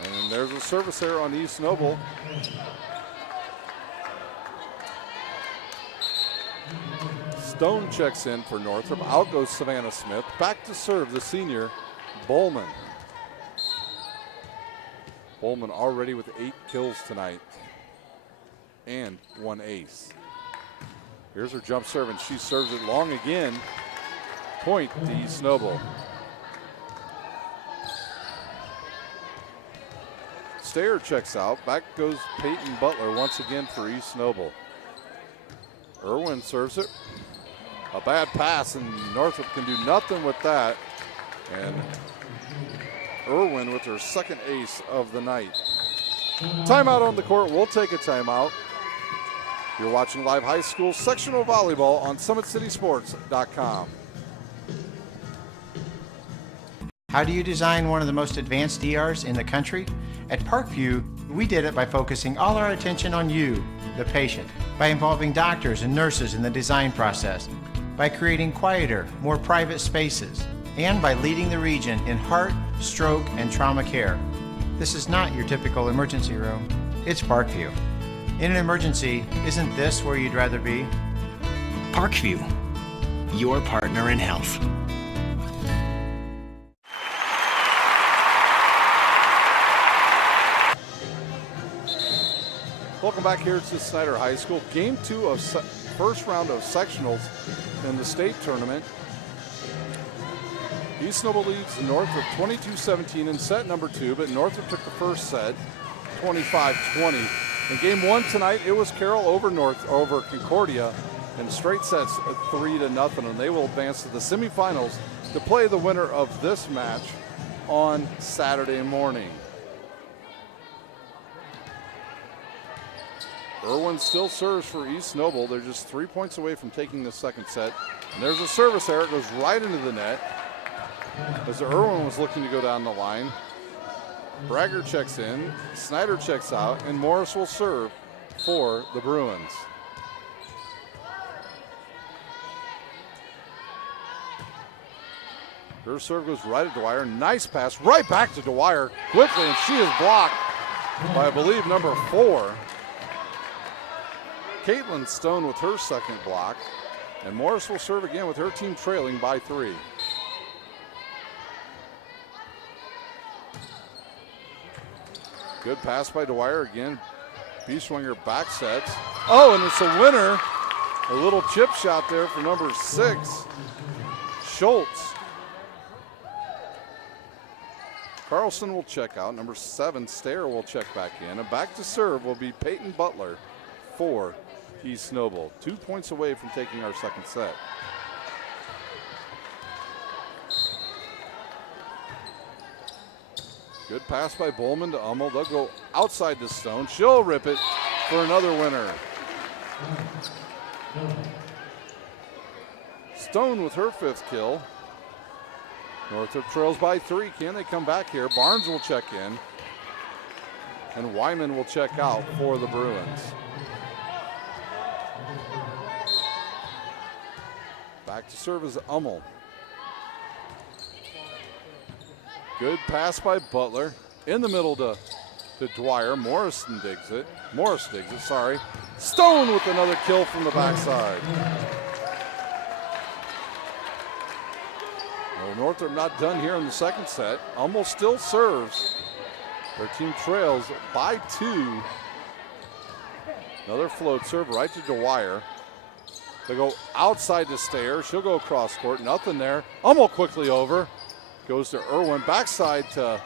And there's a service error on East Noble. Stone checks in for Northrop. Out goes Savannah Smith. Back to serve the senior, Bowman. Bowman already with 8 kills tonight and 1 ace. Here's her jump serve, and she serves it long again. Point to East Noble. Stayer checks out. Back goes Peyton Butler once again for East Noble. Irwin serves it. A bad pass, and Northrop can do nothing with that. And Irwin with her second ace of the night. Timeout on the court. We'll take a timeout. You're watching live high school sectional volleyball on SummitCitySports.com. How do you design one of the most advanced ERs in the country? At Parkview, we did it by focusing all our attention on you, the patient, by involving doctors and nurses in the design process, by creating quieter, more private spaces, and by leading the region in heart, stroke, and trauma care. This is not your typical emergency room. It's Parkview. In an emergency, isn't this where you'd rather be? Parkview, your partner in health. Welcome back here to Snyder High School. Game 2 of first round of sectionals in the state tournament. East Noble leads Northrop 22-17 in set number 2, but Northrop took the first set 25-20. In game 1 tonight, it was Carroll over Concordia in straight sets 3-0, and they will advance to the semifinals to play the winner of this match on Saturday morning. Irwin still serves for East Noble. They're just 3 points away from taking the second set. And there's a service error. It goes right into the net as Irwin was looking to go down the line. Bragger checks in, Snyder checks out, and Morris will serve for the Bruins. Her serve goes right at Dwyer. Nice pass right back to Dwyer quickly, and she is blocked by, I believe, number 4. Caitlin Stone with her second block, and Morris will serve again with her team trailing by 3. Good pass by Dwyer again. Bieschwenger back sets. Oh, and it's a winner. A little chip shot there for number 6, Schultz. Carlson will check out. Number 7, Stayer will check back in. And back to serve will be Peyton Butler for East Noble. 2 points away from taking our second set. Good pass by Bowman to Hummel. They'll go outside the Stone. She'll rip it for another winner. Stone with her 5th kill. Northrop trails by 3. Can they come back here? Barnes will check in. And Wyman will check out for the Bruins. Back to serve is Hummel. Good pass by Butler. In the middle to Dwyer. Morris digs it, sorry. Stone with another kill from the backside. Well, Northrop not done here in the second set. Hummel still serves. Their team trails by 2. Another float serve right to Dwyer. They go outside to Stayer. She'll go across court. Nothing there. Hummel quickly over. Goes to Irwin. Backside to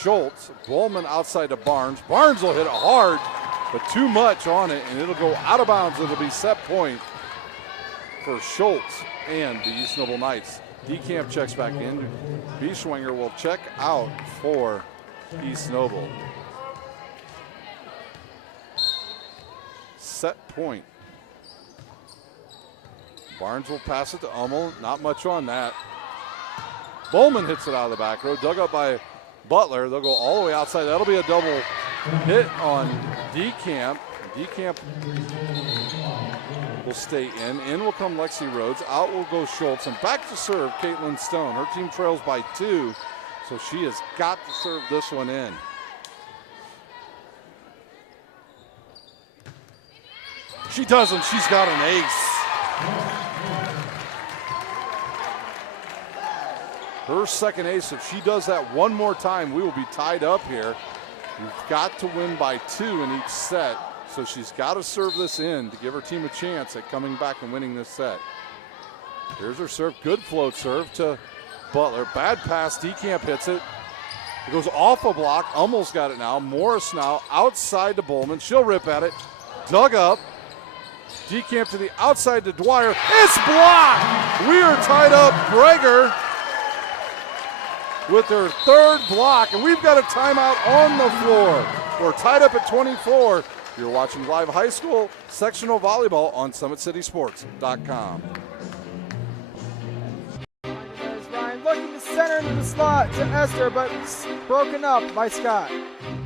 Schultz. Bowman outside to Barnes. Barnes will hit it hard, but too much on it, and it'll go out of bounds. It'll be set point for Schultz and the East Noble Knights. DeCamp checks back in. Bischwanger will check out for East Noble. Set point. Barnes will pass it to Hummel. Not much on that. Bowman hits it out of the back row. Dug up by Butler. They'll go all the way outside. That'll be a double hit on DeCamp. DeCamp will stay in. In will come Lexi Rhodes. Out will go Schultz. And back to serve Caitlin Stone. Her team trails by 2, so she has got to serve this one in. She doesn't. She's got an ace. Her second ace. If she does that one more time, we will be tied up here. You've got to win by 2 in each set, so she's got to serve this in to give her team a chance at coming back and winning this set. Here's her serve. Good float serve to Butler. Bad pass. DeCamp hits it. It goes off a block. Hummel's got it now. Morris now outside to Bowman. She'll rip at it. Dug up. DeCamp to the outside to Dwyer. It's blocked! We are tied up. Breger with their third block, and we've got a timeout on the floor. We're tied up at 24. You're watching live high school sectional volleyball on SummitCitySports.com. There's Ryan looking to center into the slot to Esther, but broken up by Scott.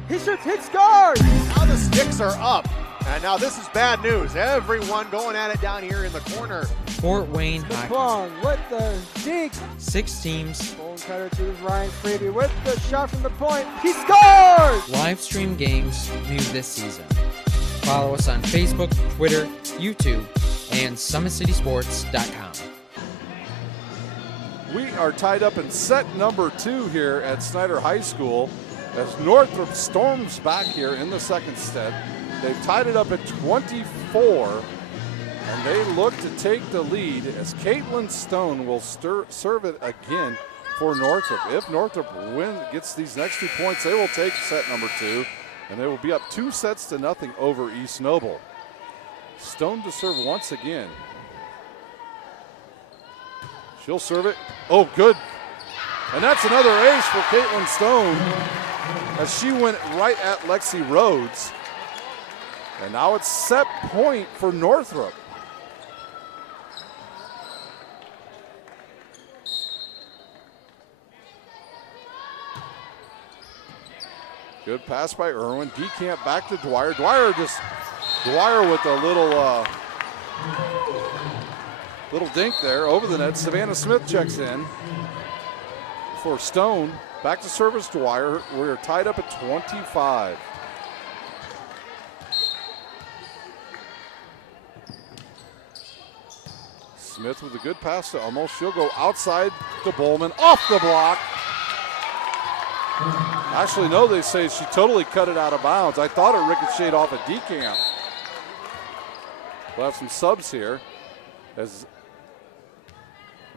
He shoots, hits, guard! Now the sticks are up. And now this is bad news. Everyone going at it down here in the corner. Fort Wayne High. Long with the dink. 6 teams. Bone cutter to Ryan Freeby with the shot from the point. He scores! Live stream games new this season. Follow us on Facebook, Twitter, YouTube, and SummitCitySports.com. We are tied up in set number 2 here at Snyder High School as Northrop storms back here in the second set. They've tied it up at 24, and they look to take the lead as Caitlin Stone will serve it again for Northrop. If Northrop gets these next 2 points, they will take set number 2, and they will be up 2-0 over East Noble. Stone to serve once again. She'll serve it. Oh, good. And that's another ace for Caitlin Stone as she went right at Lexi Rhodes. And now it's set point for Northrop. Good pass by Irwin. DeCamp back to Dwyer. Dwyer with a little dink there over the net. Savannah Smith checks in for Stone. Back to service Dwyer. We're tied up at 25. Smith with a good pass to Hummel. She'll go outside to Bowman. Off the block. Actually, no, they say she totally cut it out of bounds. I thought it ricocheted off a DeCamp. We'll have some subs here as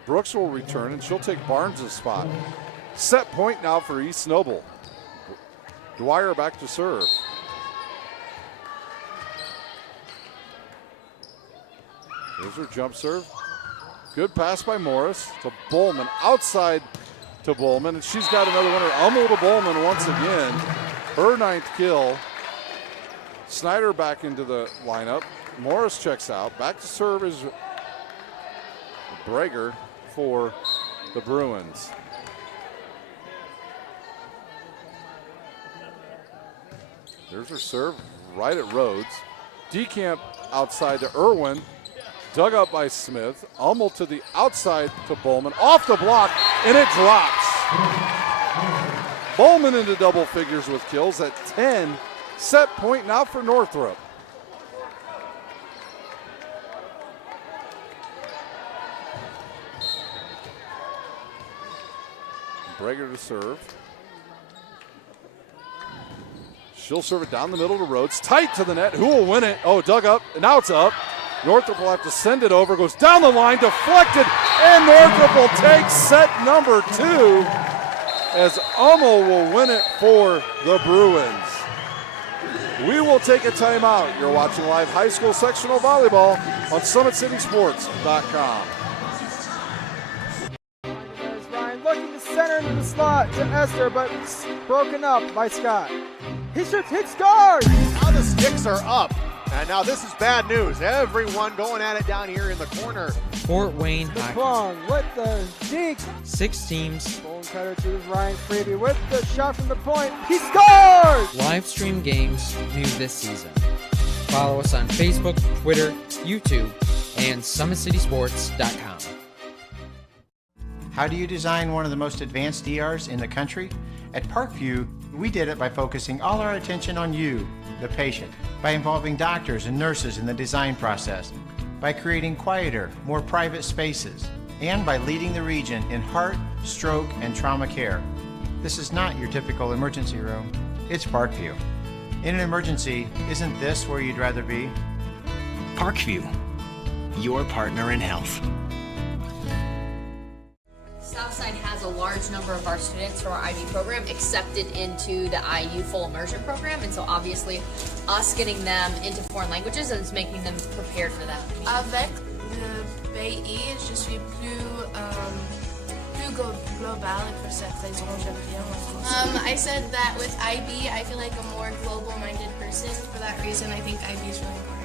Brooks will return, and she'll take Barnes' spot. Set point now for East Noble. Dwyer back to serve. Here's her jump serve. Good pass by Morris to Bowman. Outside to Bowman, and she's got another winner. Hummel to Bowman once again. Her 9th kill. Schneider back into the lineup. Morris checks out. Back to serve is Breger for the Bruins. There's her serve right at Rhodes. DeCamp outside to Irwin. Dug up by Smith. Hummel to the outside to Bowman. Off the block, and it drops. Bowman into double figures with kills at 10. Set point now for Northrop. Breger to serve. She'll serve it down the middle to Rhodes. Tight to the net. Who will win it? Oh, dug up. And now it's up. Northrop will have to send it over, goes down the line, deflected, and Northrop will take set number 2 as Hummel will win it for the Bruins. We will take a timeout. You're watching live high school sectional volleyball on SummitCitySports.com. Ryan looking to center into the slot to Esther, but it's broken up by Scott. He shoots, hits guard! Now the sticks are up. And now this is bad news. Everyone going at it down here in the corner. Fort Wayne Hockey. Plung with the dink. 6 teams. Bone cutter to Ryan Freeby with the shot from the point. He scores! Live stream games new this season. Follow us on Facebook, Twitter, YouTube, and SummitCitySports.com. How do you design one of the most advanced ERs in the country? At Parkview, we did it by focusing all our attention on you, the patient, by involving doctors and nurses in the design process, by creating quieter, more private spaces, and by leading the region in heart, stroke, and trauma care. This is not your typical emergency room. It's Parkview. In an emergency, isn't this where you'd rather be? Parkview, your partner in health. Southside has a large number of our students from our IB program accepted into the IU full immersion program, and so obviously us getting them into foreign languages is making them prepared for that. Avec le pays, je suis plus global et pour cette raison j'aime bien mon français. I said that with IB, I feel like a more global-minded person. For that reason, I think IB is really important.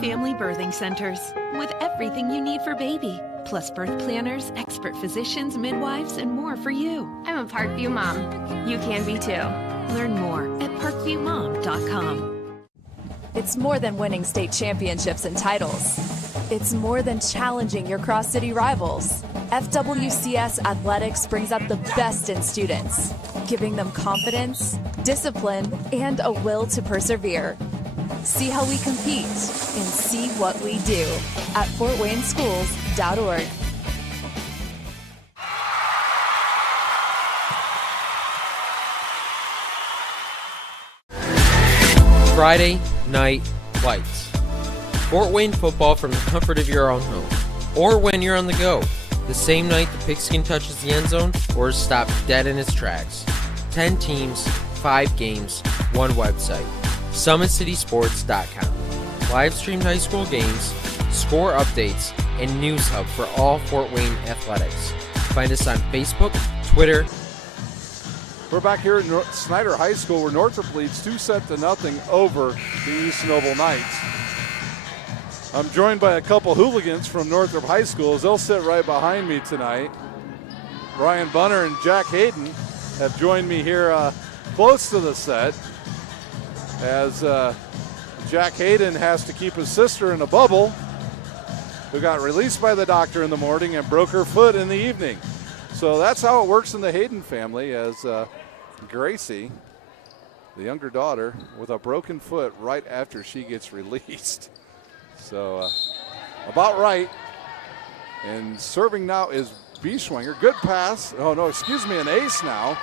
Family Birthing Centers, with everything you need for baby, plus birth planners, expert physicians, midwives, and more for you. I'm a Parkview mom. You can be too. Learn more at parkviewmom.com. It's more than winning state championships and titles. It's more than challenging your cross-city rivals. FWCS Athletics brings out the best in students, giving them confidence, discipline, and a will to persevere. See how we compete and see what we do at fortwayneschools.org. Friday Night Lights. Fort Wayne football from the comfort of your own home, or when you're on the go. The same night the pigskin touches the end zone or is stopped dead in its tracks. 10 teams, 5 games, 1 website. SummitCitySports.com. Live streamed high school games, score updates, and news hub for all Fort Wayne athletics. Find us on Facebook, Twitter. We're back here at Snyder High School where Northrop leads 2-0 over the East Noble Knights. I'm joined by a couple hooligans from Northrop High School as they'll sit right behind me tonight. Brian Bunner and Jack Hayden have joined me here close to the set, as Jack Hayden has to keep his sister in a bubble, who got released by the doctor in the morning and broke her foot in the evening. So that's how it works in the Hayden family, as Gracie, the younger daughter, with a broken foot right after she gets released. So about right. And serving now is Bieschwenger. Good pass. Oh, no, excuse me, an ace now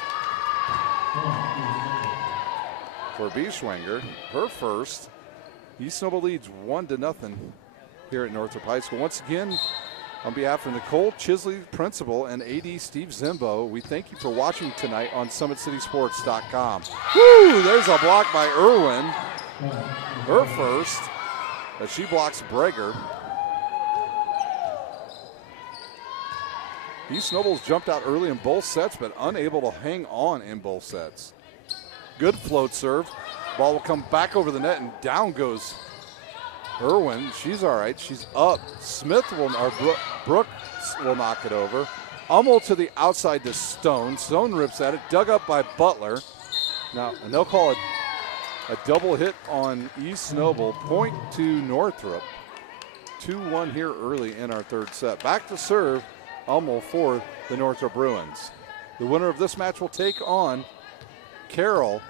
for Bieschwenger, her first. East Noble leads 1-0 here at Northrop High School. Once again, on behalf of Nicole Chisley, principal, and AD Steve Zimbo, we thank you for watching tonight on SummitCitySports.com. Woo! There's a block by Irwin, her first, as she blocks Breger. East Noble's jumped out early in both sets, but unable to hang on in both sets. Good float serve. Ball will come back over the net, and down goes Irwin. She's all right. She's up. Smith will, or Brooks will knock it over. Hummel to the outside to Stone. Stone rips at it. Dug up by Butler. Now, and they'll call it a double hit on East Noble. Point to Northrop. 2-1 here early in our third set. Back to serve Hummel for the Northrop Bruins. The winner of this match will take on carol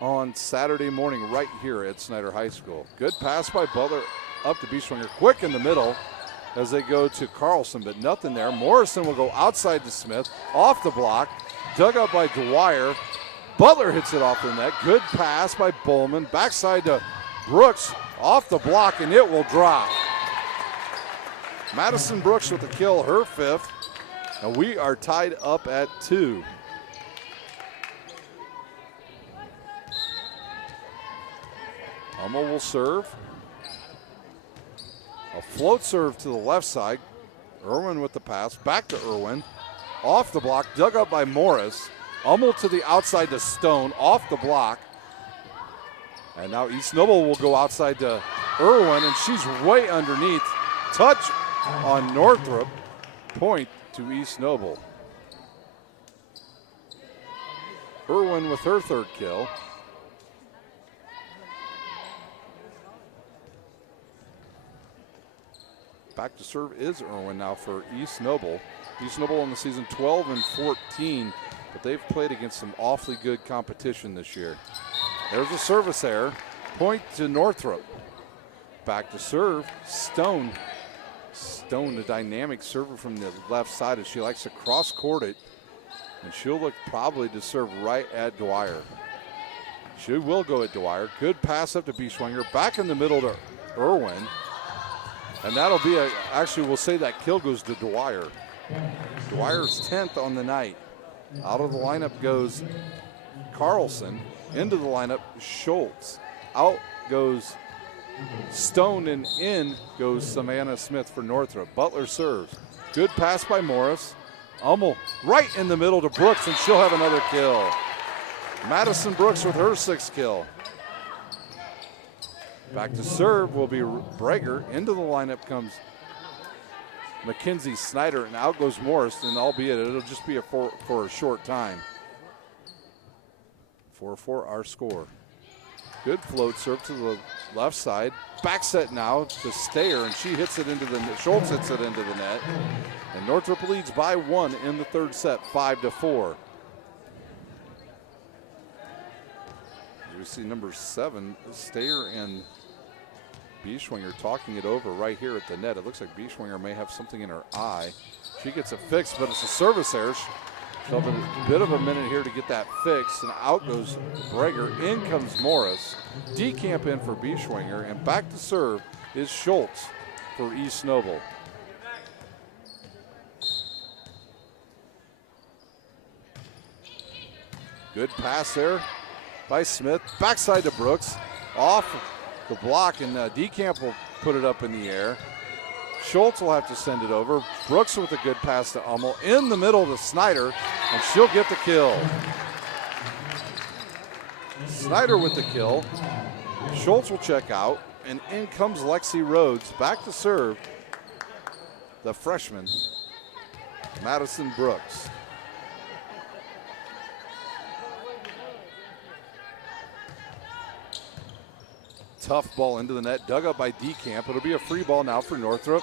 on Saturday morning right here at Snyder High School. Good pass by Butler up to Bieshwinger. Quick in the middle as they go to Carlson, but nothing there. Morrison will go outside to Smith, off the block, dug up by Dwyer. Butler hits it off the net. Good pass by Bowman. Backside to Brooks, off the block, and it will drop. Madison Brooks with the kill, her 5th, and we are tied up at 2. Hummel will serve. A float serve to the left side. Irwin with the pass, back to Irwin. Off the block, dug up by Morris. Hummel to the outside to Stone, off the block. And now East Noble will go outside to Irwin, and she's way underneath. Touch on Northrop, point to East Noble. Irwin with her 3rd kill. Back to serve is Irwin now for East Noble. East Noble on the season 12-14, but they've played against some awfully good competition this year. There's a service error. Point to Northrop. Back to serve, Stone. Stone, the dynamic server from the left side, as she likes to cross-court it, and she'll look probably to serve right at Dwyer. She will go at Dwyer. Good pass up to Bieshwinger. Back in the middle to Irwin. And that'll be actually we'll say that kill goes to Dwyer. Dwyer's 10th on the night. Out of the lineup goes Carlson. Into the lineup, Schultz. Out goes Stone, and in goes Savannah Smith for Northrop. Butler serves. Good pass by Morris. Hummel right in the middle to Brooks, and she'll have another kill. Madison Brooks with her 6th kill. Back to serve will be Breger. Into the lineup comes Mackenzie Schneider, and out goes Morris, and albeit it'll just be for a short time. 4-4 our score. Good float serve to the left side. Back set now to Stayer, and she hits it into the net. Schultz hits it into the net. And Northrop leads by 1 in the 3rd set, 5-4. As we see number 7, Stayer and Bieshwinger talking it over right here at the net. It looks like Bieshwinger may have something in her eye. She gets it fixed, but it's a service error. She'll have a bit of a minute here to get that fixed, and out goes Breger. In comes Morris. Decamp in for Bieshwinger, and back to serve is Schultz for East Noble. Good pass there by Smith. Backside to Brooks. Off the block, and Decamp will put it up in the air. Schultz will have to send it over. Brooks with a good pass to Hummel. In the middle to Schneider, and she'll get the kill. Schneider with the kill. Schultz will check out, and in comes Lexi Rhodes. Back to serve the freshman, Madison Brooks. Tough ball into the net, dug up by Decamp. It'll be a free ball now for Northrop.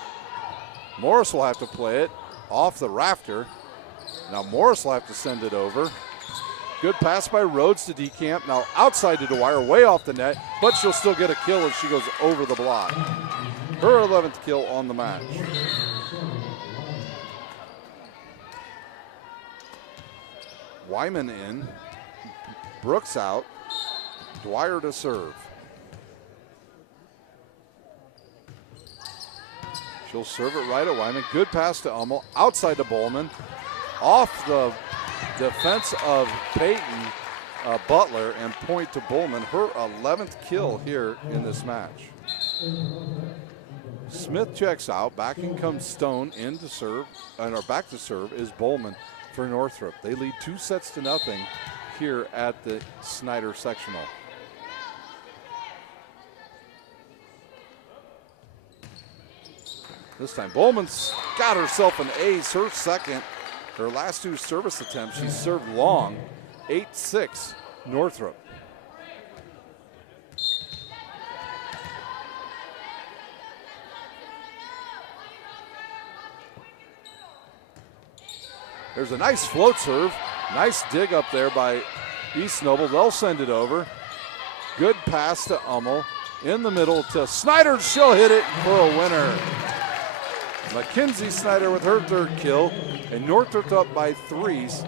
Morris will have to play it off the rafter. Now Morris will have to send it over. Good pass by Rhodes to Decamp. Now outside to Dwyer, way off the net, but she'll still get a kill as she goes over the block. Her 11th kill on the match. Wyman in. Brooks out. Dwyer to serve. She'll serve it right at Wyman. Good pass to Hummel. Outside to Bowman. Off the defense of Peyton Butler, and point to Bowman. Her 11th kill here in this match. Smith checks out. Back in comes Stone in to serve. And our back to serve is Bowman for Northrop. They lead 2-0 here at the Snyder Sectional. This time Bowman's got herself an ace, her 2nd. Her last 2 service attempts, she served long. 8-6 Northrop. There's a nice float serve. Nice dig up there by East Noble. They'll send it over. Good pass to Hummel. In the middle to Schneider. She'll hit it for a winner. Mackenzie Schneider with her third kill. And Northrop up by 3s.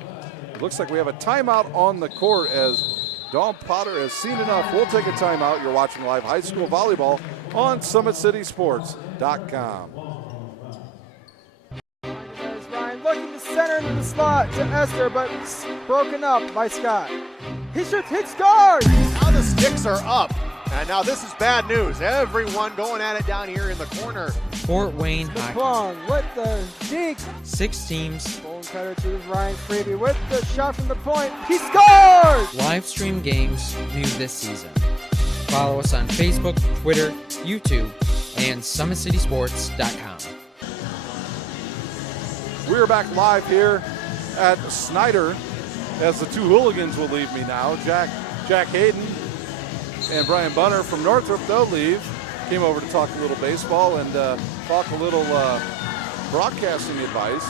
It looks like we have a timeout on the court as Dawn Potter has seen enough. We'll take a timeout. You're watching live high school volleyball on SummitCitySports.com. There's Ryan looking to center into the slot to Esther, but broken up by Scott. He shoots, hits guard! Now the sticks are up. And now this is bad news. Everyone going at it down here in the corner. Fort Wayne Hockey. LeBlanc with the deke. 6 teams. Bone cutter to Ryan Freeby with the shot from the point. He scores! Live stream games new this season. Follow us on Facebook, Twitter, YouTube, and SummitCitySports.com. We're back live here at Snyder as the two hooligans will leave me now. Jack Hayden and Brian Bunner from Northrop, they'll leave. Came over to talk a little baseball and talk a little broadcasting advice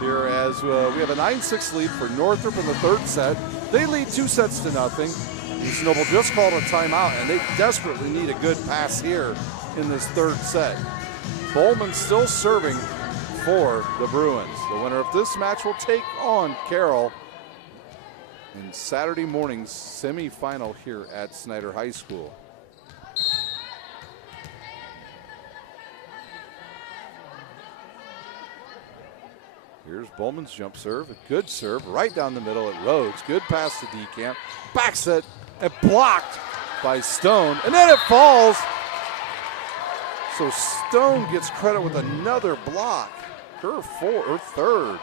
here as we have a 9-6 lead for Northrop in the third set. They lead 2-0. East Noble just called a timeout, and they desperately need a good pass here in this third set. Bowman still serving for the Bruins. The winner of this match will take on Carroll in Saturday morning's semifinal here at Snyder High School. Here's Bowman's jump serve, a good serve right down the middle at Rhodes. Good pass to DeCamp, back set and blocked by Stone, and then it falls. So Stone gets credit with another block, her third.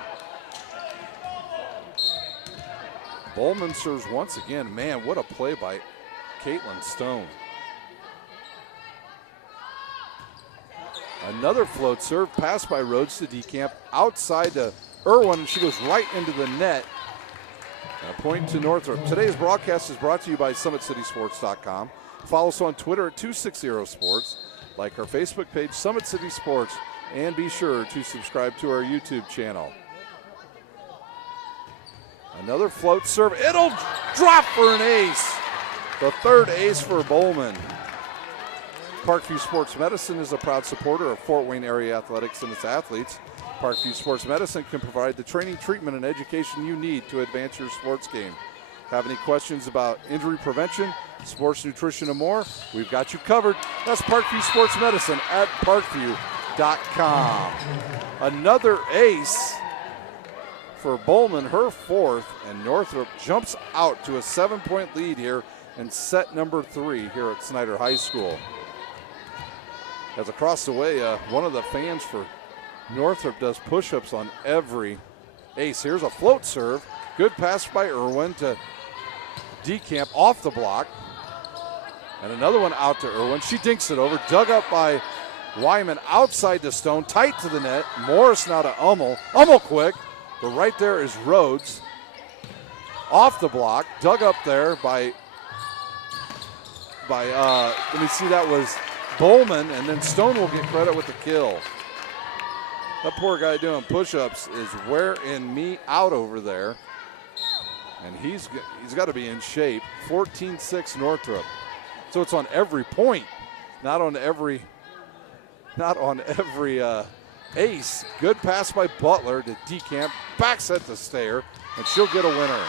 Bowman serves once again. Man, what a play by Caitlin Stone. Another float serve, pass by Rhodes to DeCamp, outside to Irwin, and she goes right into the net. A point to Northrop. Today's broadcast is brought to you by SummitCitySports.com. Follow us on Twitter at 260sports. Like our Facebook page, Summit City Sports, and be sure to subscribe to our YouTube channel. Another float serve. It'll drop for an ace. The third ace for Bowman. Parkview Sports Medicine is a proud supporter of Fort Wayne area athletics and its athletes. Parkview Sports Medicine can provide the training, treatment, and education you need to advance your sports game. Have any questions about injury prevention, sports nutrition, and more? We've got you covered. That's Parkview Sports Medicine at parkview.com. Another ace for Bowman, her fourth, and Northrop jumps out to a 7-point lead here in set number 3 here at Snyder High School. As across the way, one of the fans for Northrop does push-ups on every ace. Here's a float serve. Good pass by Irwin to DeCamp off the block. And another one out to Irwin. She dinks it over. Dug up by Wyman outside to Stone. Tight to the net. Morris now to Hummel. Hummel quick. But right there is Rhodes. Off the block. Dug up there by let me see, that was Bowman. And then Stone will get credit with the kill. That poor guy doing push-ups is wearing me out over there. And he's got to be in shape. 14-6 Northrop. So it's on every point, not on every ace. Good pass by Butler to DeCamp. Back set to Stayer, and she'll get a winner.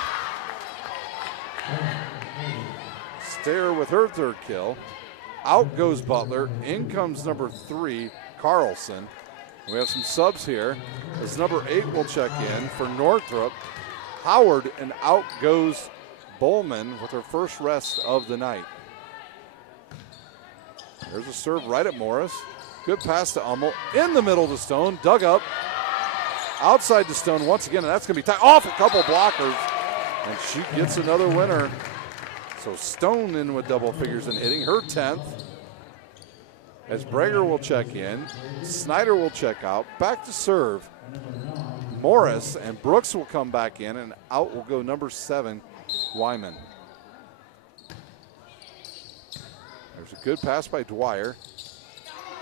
Stayer with her third kill. Out goes Butler. In comes number 3, Carlson. We have some subs here as number 8 will check in for Northrop. Howard, and out goes Bowman with her first rest of the night. There's a serve right at Morris. Good pass to Hummel. In the middle to Stone. Dug up. Outside to Stone once again, and that's going to be tight. Off a couple blockers. And she gets another winner. So Stone in with double figures and hitting. Her 10th. As Breger will check in. Snyder will check out. Back to serve. Morris, and Brooks will come back in, and out will go number 7, Wyman. There's a good pass by Dwyer.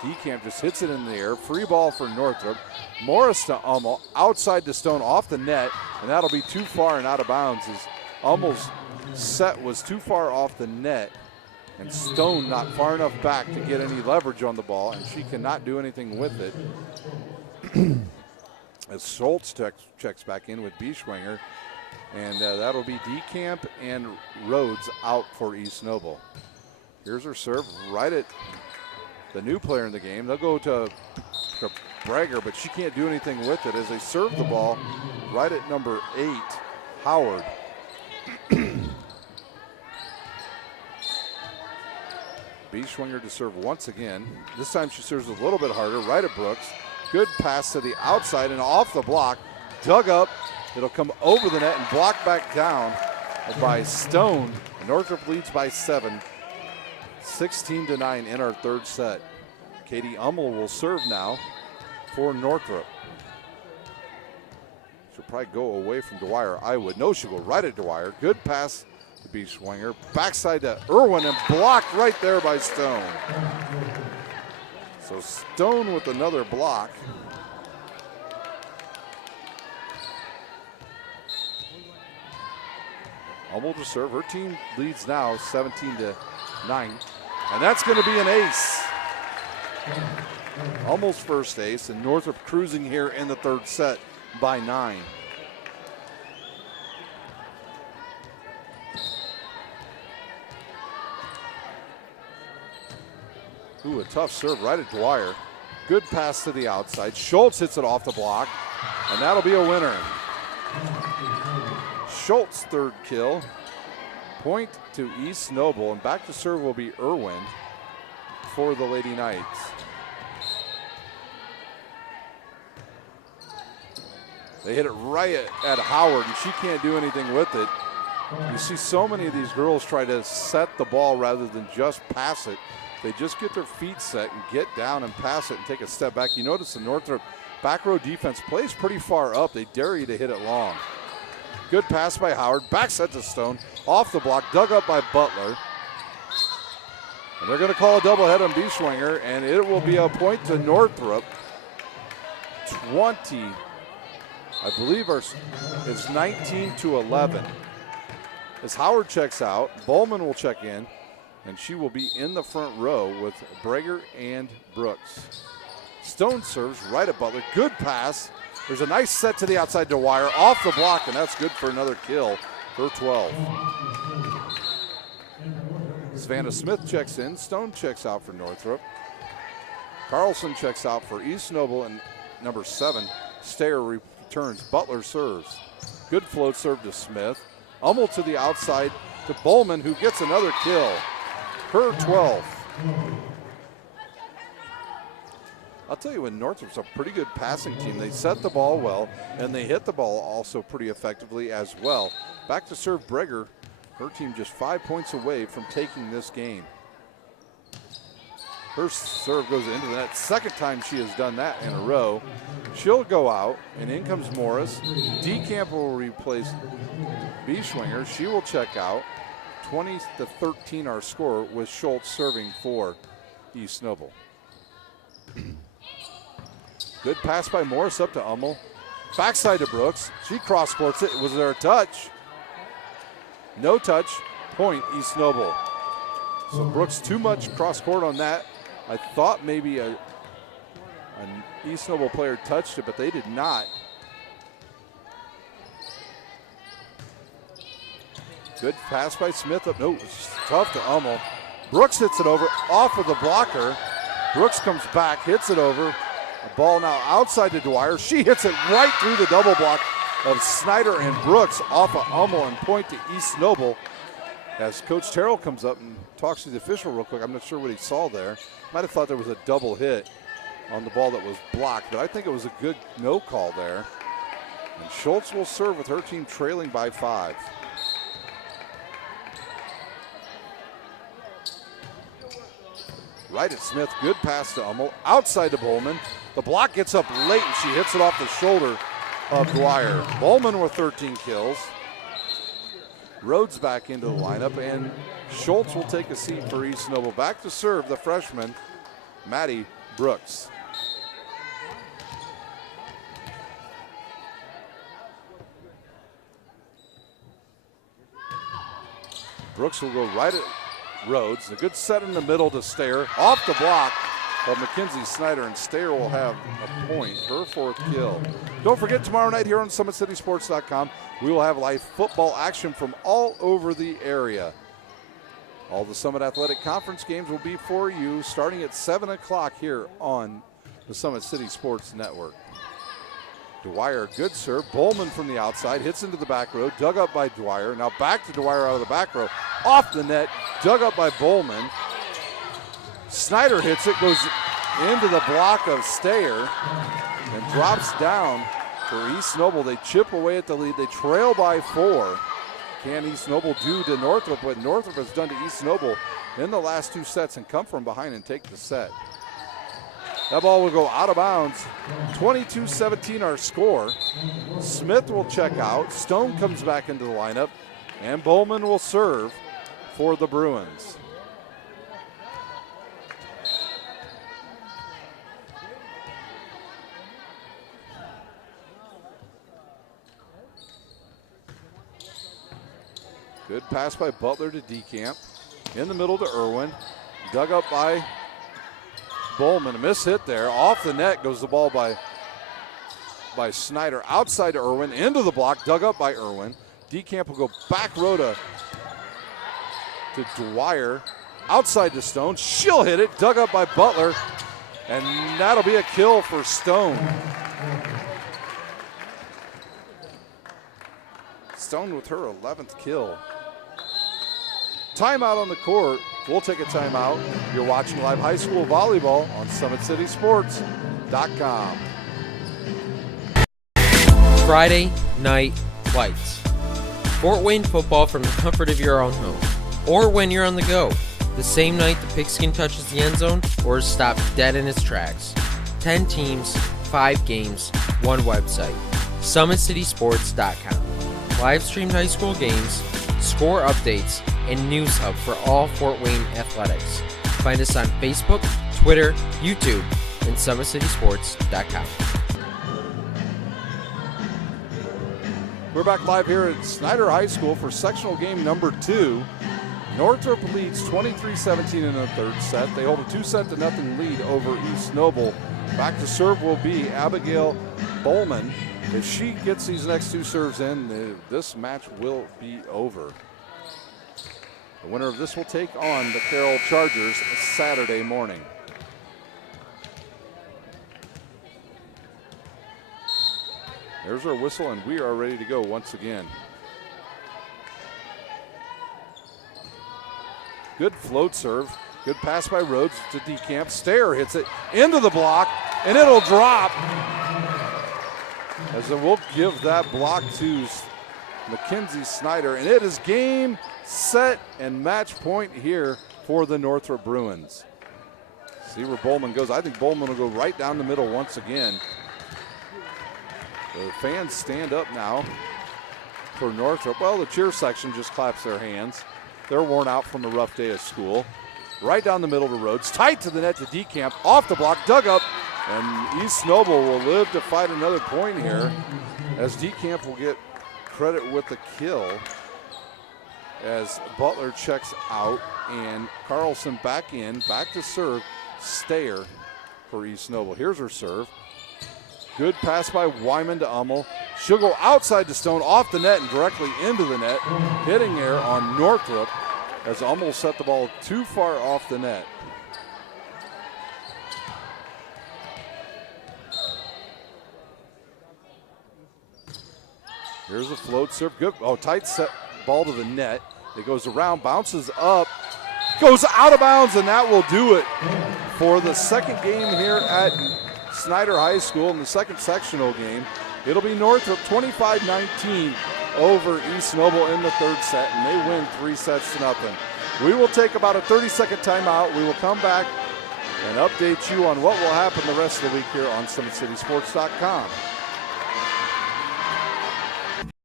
DeCamp just hits it in the air. Free ball for Northrop. Morris to Hummel. Outside to Stone off the net. And that'll be too far and out of bounds as Hummel's set was too far off the net. And Stone not far enough back to get any leverage on the ball. And she cannot do anything with it. As Schultz checks back in with Bischwanger. And that'll be DeCamp and Rhodes out for East Noble. Here's her serve right at the new player in the game. They'll go to Brager, but she can't do anything with it as they serve the ball right at number 8, Howard. Bischwanger to serve once again. This time she serves a little bit harder, right at Brooks. Good pass to the outside and off the block. Dug up. It'll come over the net and blocked back down by Stone. Northrop leads by 7. 16-9 in our third set. Katie Hummel will serve now for Northrop. She'll probably go away from Dwyer. I would. No, she'll go right at Dwyer. Good pass to Bischwanger. Backside to Irwin and blocked right there by Stone. So Stone with another block. Hummel to serve. Her team leads now 17-9. And that's going to be an ace. Hummel's first ace, and Northrop cruising here in the third set by 9. Ooh, a tough serve right at Dwyer. Good pass to the outside. Schultz hits it off the block, and that'll be a winner. Schultz third kill. Point to East Noble, and back to serve will be Irwin for the Lady Knights. They hit it right at Howard, and she can't do anything with it. You see so many of these girls try to set the ball rather than just pass it. They just get their feet set and get down and pass it and take a step back. You notice the Northrop back row defense plays pretty far up. They dare you to hit it long. Good pass by Howard. Backside to Stone. Off the block. Dug up by Butler. And they're going to call a doublehead on Bischwanger, and it will be a point to Northrop. 20, I believe it's 19-11. As Howard checks out, Bowman will check in, and she will be in the front row with Brager and Brooks. Stone serves right at Butler. Good pass. There's a nice set to the outside to Dwyer. Off the block, and that's good for another kill. Her 12. Savannah Smith checks in. Stone checks out for Northrop. Carlson checks out for East Noble, and number 7, Stayer returns. Butler serves. Good float serve to Smith. Hummel to the outside to Bowman, who gets another kill. Her 12. I'll tell you, when Northrop's a pretty good passing team. They set the ball well, and they hit the ball also pretty effectively as well. Back to serve Brager. Her team just 5 points away from taking this game. Her serve goes into the net. Second time she has done that in a row. She'll go out, and in comes Morris. DeCamp will replace Bischwanger. She will check out. 20-13 our score, with Schultz serving for East Noble. Good pass by Morris up to Hummel. Backside to Brooks. She cross-courts it. Was there a touch? No touch. Point East Noble. So Brooks too much cross-court on that. I thought maybe an East Noble player touched it, but they did not. Good pass by Smith. No, it's tough to Hummel. Brooks hits it over off of the blocker. Brooks comes back, hits it over. The ball now outside to Dwyer. She hits it right through the double block of Schneider and Brooks off of Hummel, and point to East Noble. As Coach Terrell comes up and talks to the official real quick, I'm not sure what he saw there. Might have thought there was a double hit on the ball that was blocked, but I think it was a good no call there. And Schultz will serve with her team trailing by 5. Right at Smith, good pass to Hummel. Outside to Bowman. The block gets up late, and she hits it off the shoulder of Dwyer. Bowman with 13 kills. Rhodes back into the lineup, and Schultz will take a seat for East Noble. Back to serve the freshman, Maddie Brooks. Brooks will go right at Rhodes. A good set in the middle to Stair. Off the block of Mackenzie Schneider, and Stair will have a point, her 4th kill. Don't forget, tomorrow night here on SummitCitySports.com, we will have live football action from all over the area. All the Summit Athletic Conference games will be for you starting at 7 o'clock here on the Summit City Sports Network. Dwyer, good serve. Bowman from the outside, hits into the back row, dug up by Dwyer. Now back to Dwyer out of the back row. Off the net, dug up by Bowman. Snyder hits it, goes into the block of Stayer, and drops down for East Noble. They chip away at the lead. They trail by 4. Can East Noble do to Northrop what Northrop has done to East Noble in the last 2 sets and come from behind and take the set? That ball will go out of bounds. 22-17 our score. Smith will check out. Stone comes back into the lineup, and Bowman will serve for the Bruins. Good pass by Butler to DeCamp. In the middle to Irwin. Dug up by Bowman. A miss hit there. Off the net goes the ball by Schneider. Outside to Irwin. Into the block. Dug up by Irwin. DeCamp will go back row to Dwyer. Outside to Stone. She'll hit it. Dug up by Butler. And that'll be a kill for Stone. Stone with her 11th kill. Timeout on the court. We'll take a timeout. You're watching live high school volleyball on SummitCitySports.com. Friday Night Lights. Fort Wayne football from the comfort of your own home. Or when you're on the go. The same night the pigskin touches the end zone or is stopped dead in its tracks. 10 teams, 5 games, 1 website. SummitCitySports.com. Live streamed high school games, score updates, and news hub for all Fort Wayne athletics. Find us on Facebook, Twitter, YouTube, and SummitCitySports.com. We're back live here at Snyder High School for sectional game number 2. Northrop leads 23-17 in the 3rd set. They hold a 2-0 lead over East Noble. Back to serve will be Abigail Bowman. If she gets these next 2 serves in, this match will be over. The winner of this will take on the Carroll Chargers Saturday morning. There's our whistle, and we are ready to go once again. Good float serve. Good pass by Rhodes to DeCamp. Stair hits it into the block, and it'll drop. As we'll give that block to Mackenzie Schneider, and it is game, set, and match point here for the Northrop Bruins. See where Bowman goes. I think Bowman will go right down the middle once again. The fans stand up now for Northrop. Well, the cheer section just claps their hands. They're worn out from a rough day of school. Right down the middle to Rhodes. Tight to the net to DeCamp. Off the block, dug up. And East Noble will live to fight another point here, as DeCamp will get credit with the kill as Butler checks out and Carlson back in, back to serve. Stayer for East Noble. Here's her serve. Good pass by Wyman to Hummel. She'll go outside to Stone, off the net and directly into the net. Hitting there on Northrop as Hummel set the ball too far off the net. Here's a float serve. Good. Oh, tight set ball to the net. It goes around, bounces up, goes out of bounds, and that will do it for the second game here at Snyder High School in the second sectional game. It'll be Northrop 25-19 over East Noble in the 3rd set, and they win 3-0. We will take about a 30-second timeout. We will come back and update you on what will happen the rest of the week here on SummitCitySports.com.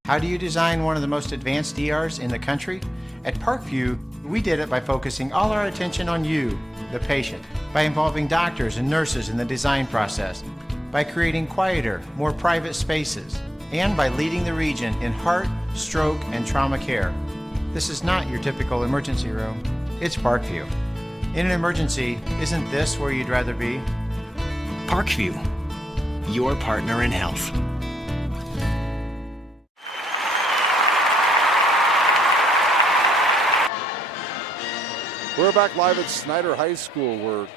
How do you design one of the most advanced ERs in the country? At Parkview, We did it by focusing all our attention on you, the patient, by involving doctors and nurses in the design process, by creating quieter, more private spaces, and by leading the region in heart, stroke, and trauma care. This is not your typical emergency room. It's Parkview. In an emergency, isn't this where you'd rather be? Parkview, your partner in health. We're back live at Snyder High School where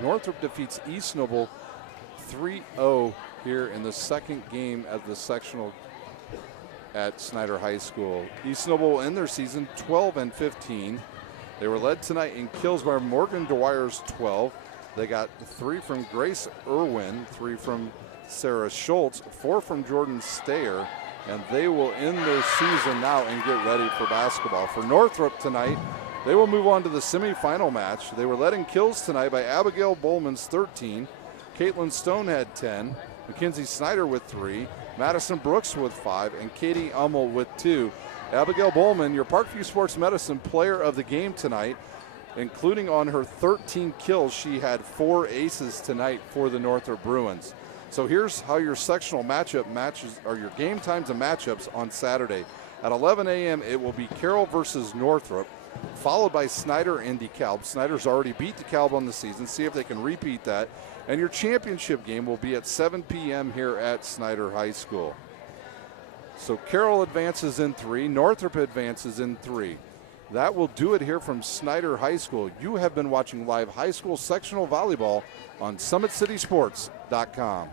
Northrop defeats East Noble 3-0 here in the second game of the sectional at Snyder High School. East Noble will end their season 12-15. They were led tonight in kills by Morgan Dwyer's 12. They got 3 from Grace Irwin, 3 from Sarah Schultz, 4 from Jordan Stayer, and they will end their season now and get ready for basketball. For Northrop tonight, they will move on to the semifinal match. They were led in kills tonight by Abigail Bowman's 13. Caitlin Stone had 10. Mackenzie Schneider with 3. Madison Brooks with 5. And Katie Hummel with 2. Abigail Bowman, your Parkview Sports Medicine player of the game tonight, including on her 13 kills. She had 4 aces tonight for the Northrop Bruins. So here's how your sectional matchup matches, or your game times and matchups on Saturday. At 11 a.m. it will be Carroll versus Northrop, followed by Snyder and DeKalb. Snyder's already beat DeKalb on the season. See if they can repeat that. And your championship game will be at 7 p.m. here at Snyder High School. So Carroll advances in 3. Northrop advances in 3. That will do it here from Snyder High School. You have been watching live high school sectional volleyball on SummitCitySports.com.